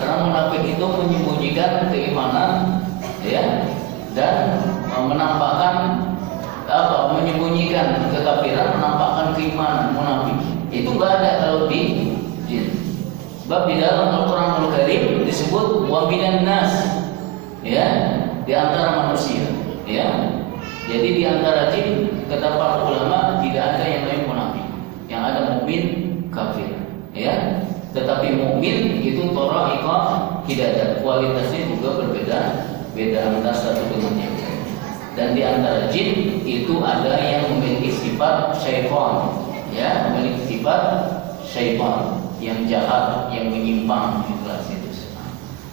karena munafik itu menyembunyikan keimanan, ya, dan menampakkan menyembunyikan kekafiran, menampakkan keimanan. Munafik itu nggak ada kalau di jin. Sebab di dalam Al-Quranul Karim disebut wa minan nas, ya, di antara manusia, ya. Jadi di antara jin kata para ulama tidak ada yang lain munafik, yang ada mukmin, kafir, ya. Tetapi mukmin itu tara'iqa qidada, kualitasnya juga berbeda antara satu dengan yang lain. Dan di antara jin itu ada yang memiliki sifat syaitan, ya, memiliki sifat syaitan yang jahat, yang menyimpang, itulah itu.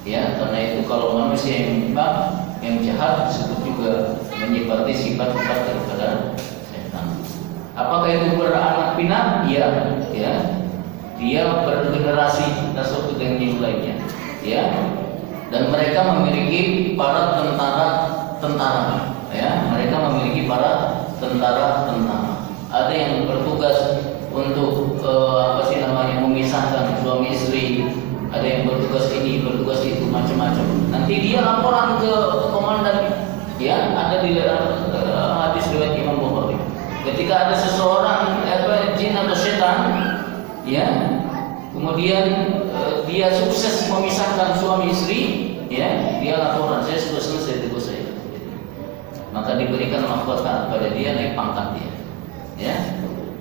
Ya, karena itu kalau manusia yang menyimpang, yang jahat disebut juga menyifati sifat-sifat daripada setan. Apakah itu beranak pinak? Iya, ya. Dia bergenerasi satu dengan yang lainnya, ya. Dan mereka memiliki para tentara, ya. Mereka memiliki para tentara. Ada yang bertugas untuk memisahkan suami istri, ada yang bertugas ini, bertugas itu, macam-macam. Nanti dia laporan ke komandan, ya. Ada di hadis riwayat Imam Bukhari. Ketika ada seseorang jin atau setan, ya, kemudian dia sukses memisahkan suami istri, ya, dia laporan, saya sudah selesai tugas saya. Maka diberikan mahkota kepada dia, naik pangkat dia, ya.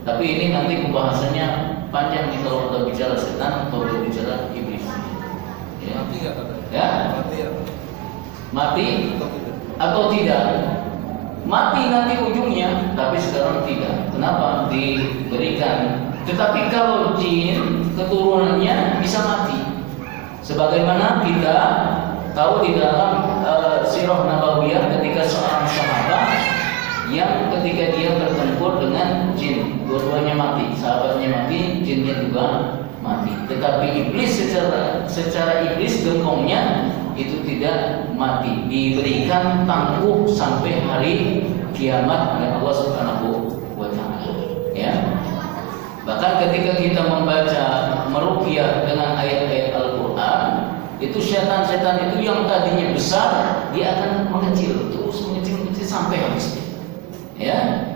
Tapi ini nanti pembahasannya panjang nih kalau kita bicara setan atau bicara iblis, ya. Ya? Mati atau tidak? Mati nanti ujungnya, tapi sekarang tidak. Kenapa? Diberikan. Tetapi kalau jin keturunannya bisa mati. Sebagaimana kita tahu di dalam sirah nabawiyah ketika seorang sahabat yang ketika dia bertempur dengan jin, dua-duanya mati, sahabatnya mati, jinnya juga mati. Tetapi iblis secara iblis gengkongnya itu tidak mati, diberikan tangguh sampai hari kiamat oleh Allah Subhanahu wa taala, ya. Bahkan ketika kita membaca meruqyah dengan ayat-ayat Al-Qur'an, itu setan-setan itu yang tadinya besar, dia akan mengecil, terus mengecil sampai habis. Ya,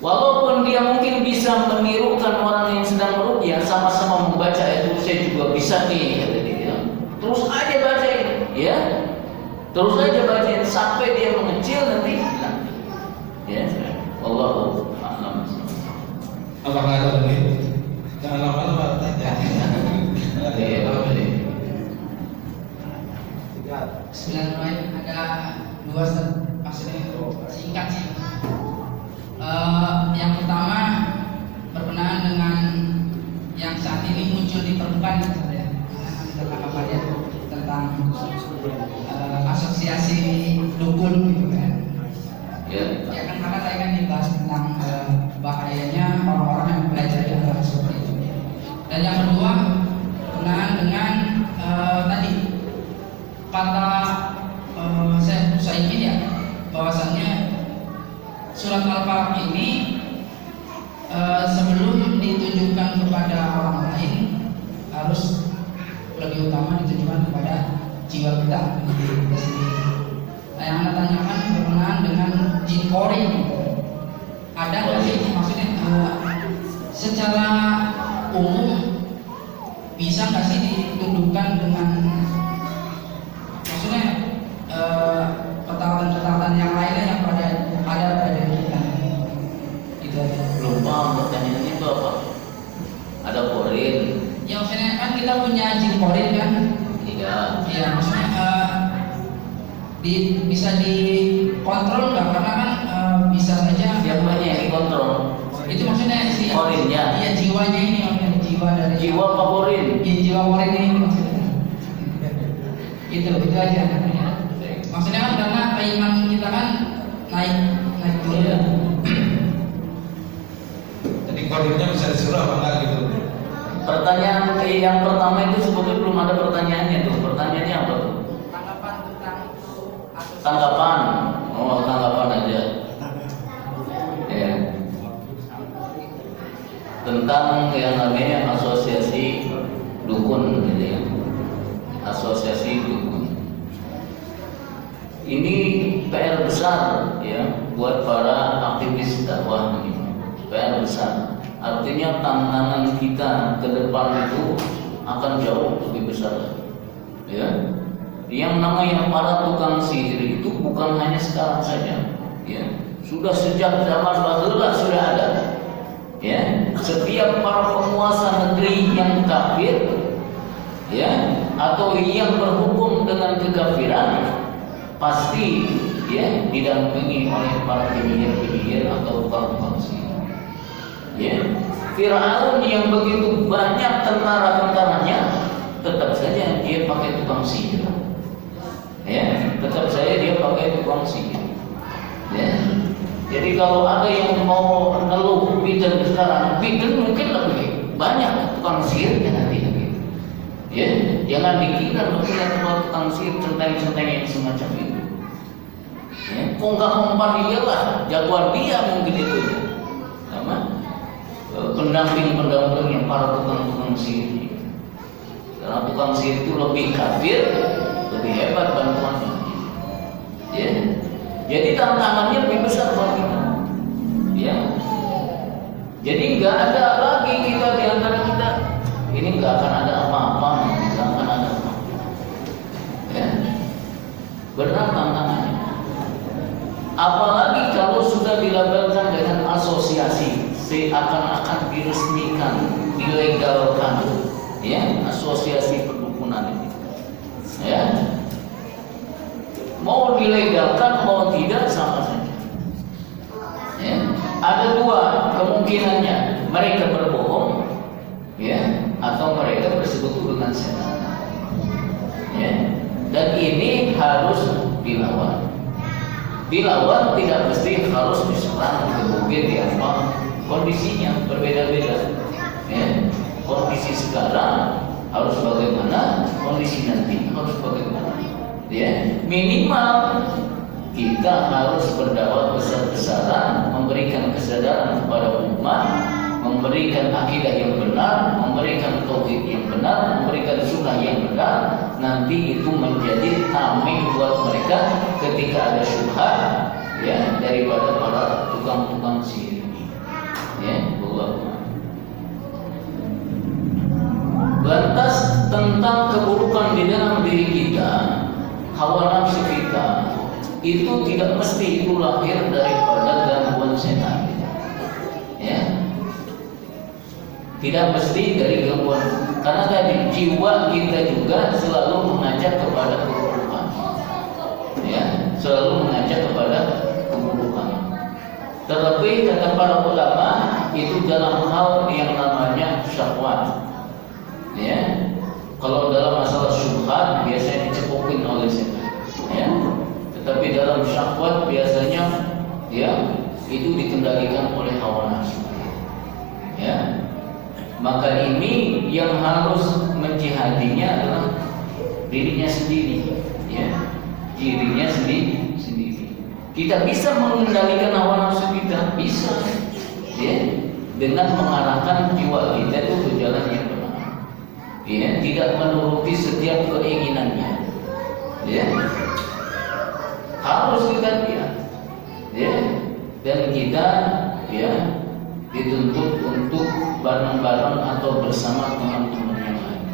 walaupun dia mungkin bisa menirukan orang yang sedang meruqyah, sama-sama membaca itu, saya juga bisa nih, kata dia. Terus aja bacain, ya, terus aja bacain sampai dia mengecil nanti hilang. Ya, Allahu a'lam. Apakah ada lagi? Jangan lama-lama tanya. Bismillahirrahmanirrahim. Ada dua maksudnya singkat sih. Yang pertama berkenaan dengan yang saat ini muncul di permukaan, ya, tentang asosiasi dukun, gitu kan. Ya kan, karena saya kan dibahas tentang bahayanya orang-orang yang belajar hal seperti itu. Dan yang kedua berkenaan dengan tadi kata saya ingin, ya, bahwasannya surat Al-Falaq ini sebelum ditunjukkan kepada orang lain harus lebih utama ditujukan kepada jiwa kita sendiri. Nah, yang Anda tanyakan berkenaan dengan jin korin, ada nggak sih maksudnya secara umum bisa nggak sih ditundukkan dengan maksudnya ketaatan-ketaatan yang lainnya yang ada pada diri kita? Itu aja. Belum paham pertanyaannya itu apa? Ada korin? Ya, maksudnya kan kita punya jin korin kan? Iya. Ya, maksudnya bisa dikontrol nggak? Karena kan bisa saja. Siapanya yang dikontrol? Itu maksudnya si korinnya. Iya, jiwanya ini, jiwa dari jiwa favorit. Iya, jiwa korin ini maksudnya. Itu aja katanya. Maksudnya kan karena keimanan kita kan naik turun. Iya. Jadi kodenya bisa disuruh apa enggak gitu? Pertanyaan yang pertama itu sebetulnya belum ada pertanyaannya tuh. Pertanyaannya apa tuh? Tanggapan tentang itu Tanggapan. Oh, tanggapan aja. Ya. Tentang yang namanya asosiasi dukun gitu ya. Asosiasi dukun. Ini PR besar ya buat para aktivis dakwah ini. PR besar. Artinya tantangan kita ke depan itu akan jauh lebih besar. Ya. Yang namanya para tukang sihir itu bukan hanya sekarang saja. Ya. Sudah sejak zaman bahula sudah ada. Ya. Setiap para penguasa negeri yang kafir, ya, atau yang berhukum dengan kekafiran, pasti ya didampingi oleh para penyihir-penyihir atau tukang-tukang sihir. Ya, Firaun yang begitu banyak tentara-tentaranya, tetap saja dia pakai tukang sihir. Ya, tetap saja dia pakai tukang sihir. Ya, jadi kalau ada yang mau ngeluh bidan sekarang, bidan mungkin lebih banyak tukang sihirnya nanti. Ya, jangan dikira kalau tukang sihir centeng-centeng yang semacam itu. Ya, kongkang-kongkang iyalah, jagoan dia mungkin itu. Sama pendamping-pendamping yang para tukang-tukang sihir. Karena tukang sihir itu lebih kafir, lebih hebat bantuannya. Ya. Jadi tantangannya lebih besar bagi kita. Ya. Jadi nggak ada lagi kita di antara kita. Ini nggak akan ada apa-apa, nggak akan ada apa-apa. Ya. Berat tantangannya. Apalagi kalau sudah dilabelkan dengan asosiasi, seakan-akan diresmikan, dilegalkan, ya, asosiasi perdukunan ini. Ya. Mau dilegalkan mau tidak sama saja. Ya. Ada dua kemungkinannya, mereka berbohong, ya, atau mereka bersekutu dengan setan. Ya. Dan ini harus dilawan. Dilawan tidak mesti harus diserang, mungkin di apa kondisinya berbeda-beda. Ya. Kondisi sekarang harus bagaimana, kondisi nanti harus bagaimana. Ya, minimal kita harus berdakwah besar-besaran, memberikan kesadaran kepada umat, memberikan akidah yang benar, memberikan tauhid yang benar, memberikan sunnah yang benar. Nanti itu menjadi tameng buat mereka ketika ada syubhat, ya, daripada para tukang-tukang sihir. Ya, bahwa lantas tentang keburukan di dalam diri kita, hawa nafsu kita, itu tidak mesti itu lahir daripada gangguan setan. Ya. Tidak mesti dari gangguan, karena tadi jiwa kita juga selalu mengajak kepada keburukan. Ya, selalu mengajak kepada keburukan. Terlebih kata para ulama itu dalam hal yang namanya syahwat. Ya, kalau dalam masalah syubhat biasanya dicepokin oleh setan. Ya, tetapi dalam syahwat biasanya ya itu dikendalikan oleh hawa nafsu. Ya, maka ini yang harus menjihadinya adalah dirinya sendiri. Ya, dirinya sendiri. Kita bisa mengendalikan hawa nafsu kita, bisa. Ya, dengan mengarahkan jiwa kita itu ke jalan yang benar. Ya, tidak menuruti setiap keinginannya. Ya, harus kita lihat. Ya, dan kita ya dituntut untuk bareng-bareng atau bersama teman-teman yang lain,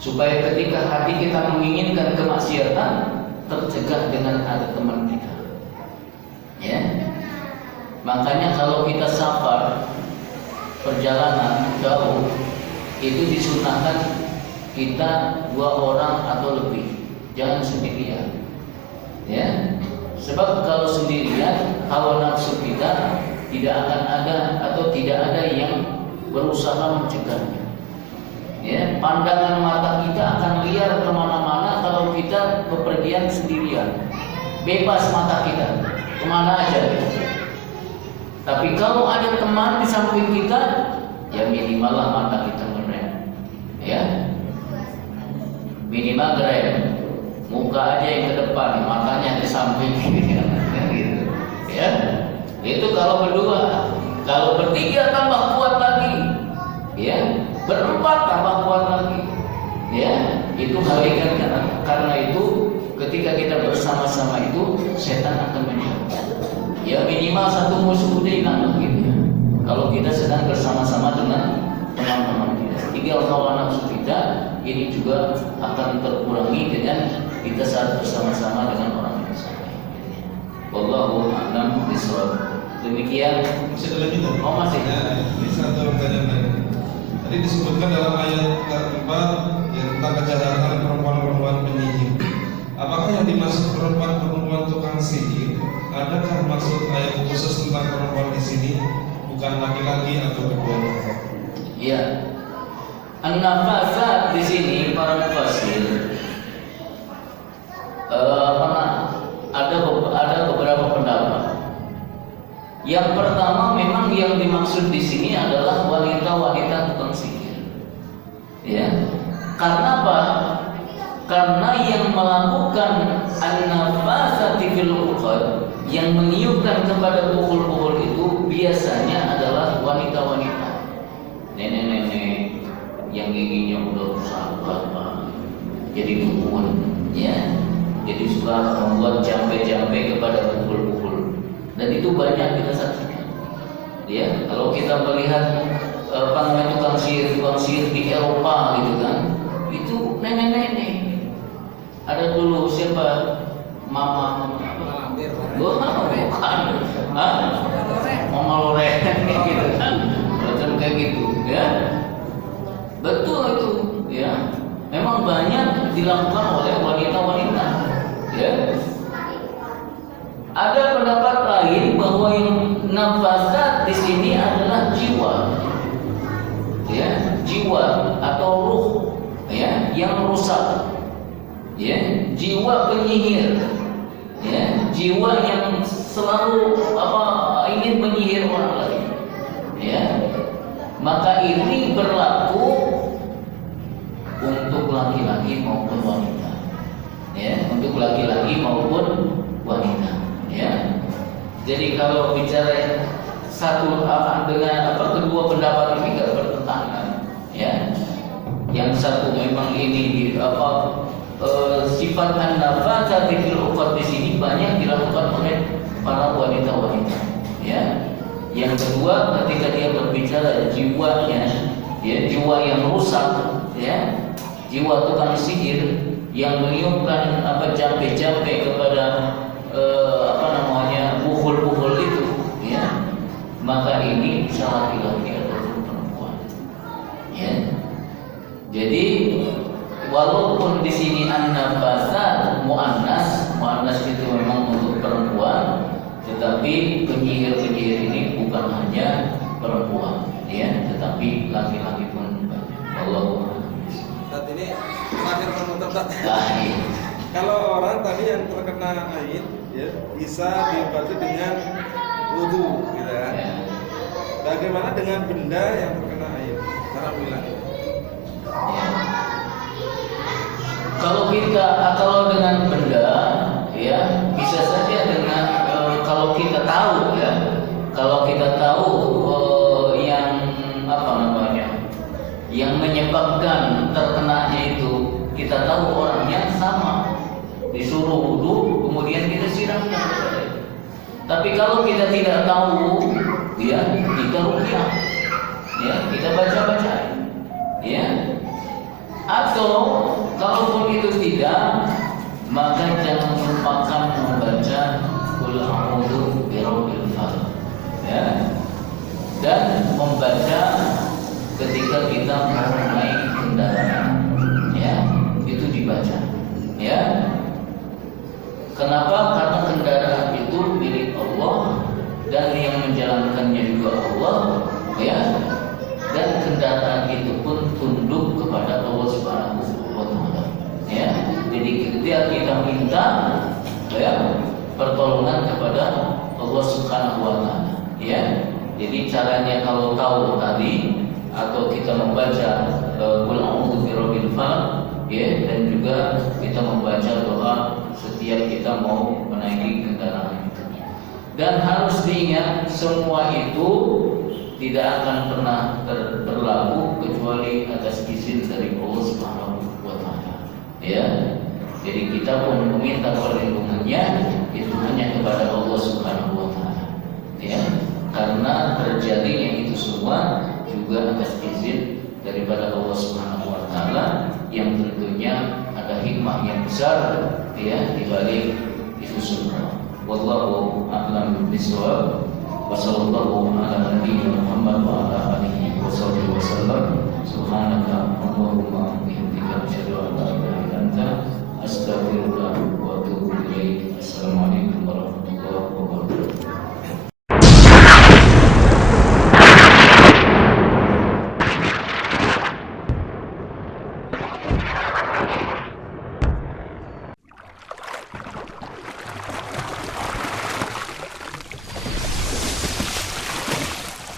supaya ketika hati kita menginginkan kemaksiatan tercegah dengan ada teman kita. Ya, makanya kalau kita safar perjalanan jauh itu disunahkan kita 2 orang atau lebih, jangan sendirian. Ya, sebab kalau sendirian hawa nafsu kita tidak akan ada atau tidak ada yang berusaha mencegahnya. Ya, pandangan mata kita akan liar kemana-mana kalau kita bepergian sendirian, bebas mata kita kemana aja gitu. Tapi kalau ada teman di samping kita, ya minimal lah mata kita ngerem, ya minimal ngerem, muka aja yang ke depan, matanya di samping gitu. Ya, itu kalau berdua. Kalau bertiga tambah kuat lagi, ya berempat tambah kuat lagi, ya itu hakikatnya. Karena itu ketika kita bersama-sama itu setan akan menjauh. Ya minimal satu musuh udah hilang gitu ya. Kalau kita sedang bersama-sama dengan teman-teman kita, tinggal kawan nafsu kita ini juga akan terkurangi dengan kita saat bersama-sama dengan orang yang sama. Wallahu a'lam bishawab. Demikian. Masih ada lagi kan? Oh masih. Ya, ini satu pertanyaan lagi. Tadi disebutkan dalam ayat keempat ya, tentang kejahatan perempuan-perempuan penyihir. Apakah yang dimaksud perempuan-perempuan tukang sihir? Adakah maksud ayat khusus tentang perempuan di sini, bukan laki-laki atau keduanya? Iya. An-nafasat di sini para mufassir ada beberapa pendapat. Yang pertama memang yang dimaksud di sini adalah wanita-wanita tukang sihir. Ya. Karena apa? Karena yang melakukan an-nafasati fil uqad, yang meniupkan kepada pukul-pukul itu biasanya adalah wanita-wanita. Nenek-nenek yang giginya udah rusak jadi dukun, ya. Jadi suka membuat jampe-jampe kepada pukul-pukul. Dan itu banyak kita saksikan. Ya, kalau kita melihat tukang sihir di Eropa gitu kan, itu nenek-nenek. Ada dulu siapa? Mama apa? Bukan. Mama Loreng kayak gitu kan. Macam kayak gitu, ya. Betul itu, ya. Memang banyak dilakukan oleh wanita-wanita, ya. Ada pendapat lain bahwa yang nafasat di sini adalah jiwa, ya, jiwa atau ruh, ya, yang rusak, ya, jiwa penyihir, ya, jiwa yang selalu ingin menyihir orang lain, ya. Maka ini berlaku untuk laki-laki maupun wanita, ya, untuk laki-laki maupun wanita. Ya, jadi kalau bicara satu dengan kedua pendapat ini tidak bertentangan, ya. Yang satu memang ini sifat an-nafasati fil uqad di sini banyak dilakukan oleh para wanita-wanita, ya. Yang kedua ketika dia berbicara jiwanya, ya, jiwa yang rusak, ya, jiwa tukang sihir yang meniupkan jampe-jampe kepada pukul-pukul itu, ya, maka ini bisa laki-laki ataupun perempuan, ya. Jadi walaupun di sini an-nafasat muannas itu memang untuk perempuan, tetapi penyihir-penyihir ini bukan hanya perempuan, ya, tetapi laki-laki pun banyak. Allah. Saat ini terakhir penutup. Kalau orang tadi yang terkena aid, ya, bisa diobati dengan wudu, gitu kan? Ya. Bagaimana dengan benda yang terkena aid? Cara bilangnya. Ya. Kalau dengan benda, ya, bisa saja dengan kalau kita tahu, ya, kalau kita tahu yang menyebabkan terkenanya itu, kita tahu orangnya sama, disuruh wudu, kemudian kita siramkan. Tapi kalau kita tidak tahu, ya, kita ruqyah, ya, kita baca-baca, ya. Atau kalaupun itu tidak, maka jangan lupakan membaca qul a'udzu birabbil falaq, ya, dan membaca ketika kita naik kendaraan, ya, itu dibaca, ya. Kenapa? Karena kendaraan itu milik Allah dan yang menjalankannya juga Allah, ya. Dan kendaraan itu pun tunduk kepada Allah Subhanahu wa taala, ya. Jadi ketika kita minta ya pertolongan kepada Allah Subhanahu wa taala ya. Jadi caranya kalau tahu tadi atau kita membaca qul a'udzu birabbil falaq ya, dan juga kita membaca doa setiap kita mau menaiki kendaraan itu. Dan harus diingat semua itu tidak akan pernah berlaku kecuali atas izin dari Allah Subhanahu wa taala. Ya. Jadi kita pun meminta perlindungannya itu hanya kepada Allah Subhanahu wa taala. Ya. Karena terjadinya itu semua juga atas izin daripada Allah Subhanahu wa taala yang tentunya ada hikmah yang besar ya di balik itu semua. Wallahu a'lam bishawab. Wa sallallahu ala nabiyyina Muhammad wa ala alihi washabbihi wasallam. Subhanaka Allahumma wa bihamdika asyhadu an la ilaha illa anta astaghfiruka wa atubu ilaik. Assalamualaikum.